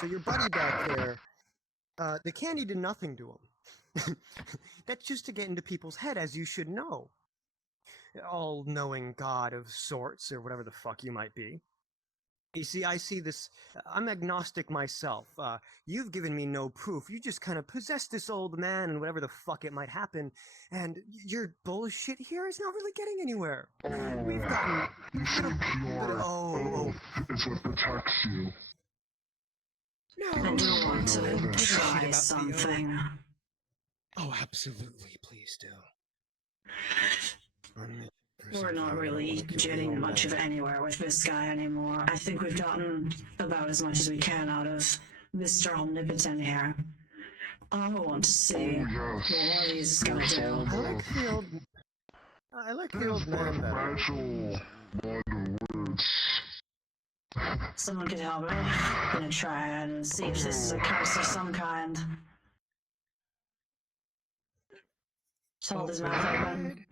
So your buddy back there, the candy did nothing to him. That's just to get into people's head, as you should know. All-knowing god of sorts, or whatever the fuck you might be. You see, I see this... I'm agnostic myself. You've given me no proof. You just kind of possess this old man and whatever the fuck it might happen, and your bullshit here is not really getting anywhere. We've gotten... Your oath is what protects you. No, I do want to don't give a shit try about the something. Oh, absolutely, please do. We're not really getting much of anywhere with this guy anymore. I think we've gotten about as much as we can out of Mr. Omnipotent here. I want to see what he's gonna do. I like the old man better. Someone could help me. I'm gonna try and see if this is a curse of some kind. Just hold his mouth open.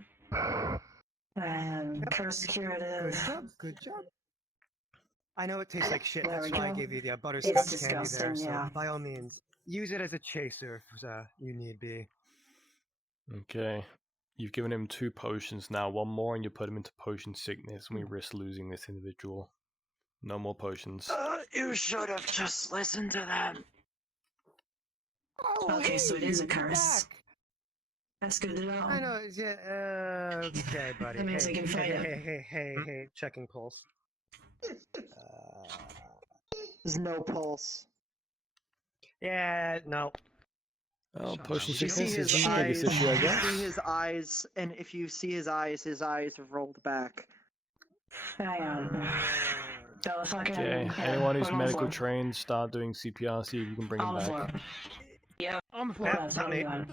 And curse curative. Good job. I know it tastes like shit, There that's we why I go. gave you the It's butterscotch candy disgusting, there, so yeah. by all means, use it as a chaser if you need be. Okay. You've given him 2 potions now. 1 more and you put him into potion sickness, and we risk losing this individual. No more potions. You should have just listened to them. Okay, so it is a curse. That's good to know. I know, yeah, okay, buddy. That means I can fight it. Hey, checking pulse. There's no pulse. Yeah, no. Oh, potion You see sickness is his the biggest eyes. issue, I You guess. see his eyes, and if you see his eyes have rolled back. Hang on. Go fucking. Okay, yeah, anyone who's put him on the medical floor. trained, start doing CPR, see if you can bring him On the floor. back. Yeah, On the floor. that's what we got.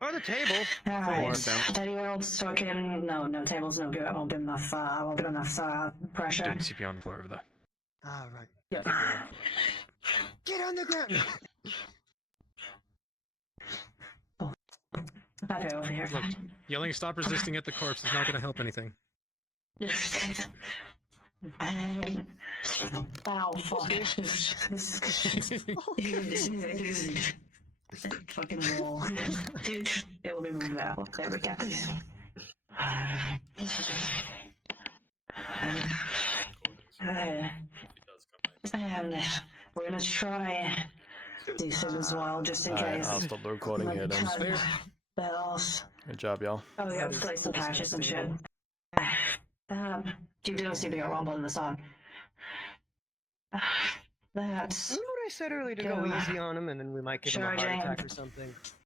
Or the table. Alright. Anyone else fucking. No, table's no good. I won't get enough, pressure. Doing CPR on the floor over there. Alright. Yep. Get on the ground! Okay, over here. Look, yelling "Stop resisting" at the corpse is not going to help anything. Ow, fuck. Fucking wall. It will be moved out. There we go. and we're gonna try decent as well, just in Alright, case. I'll stop the recording here then. Kind of bells. Good job, y'all. Oh, yeah, play some patches and shit. You don't seem to be a rumble in the song. That's Remember what I said earlier to go Yeah. easy on him and then we might give him a heart Charging. attack or something?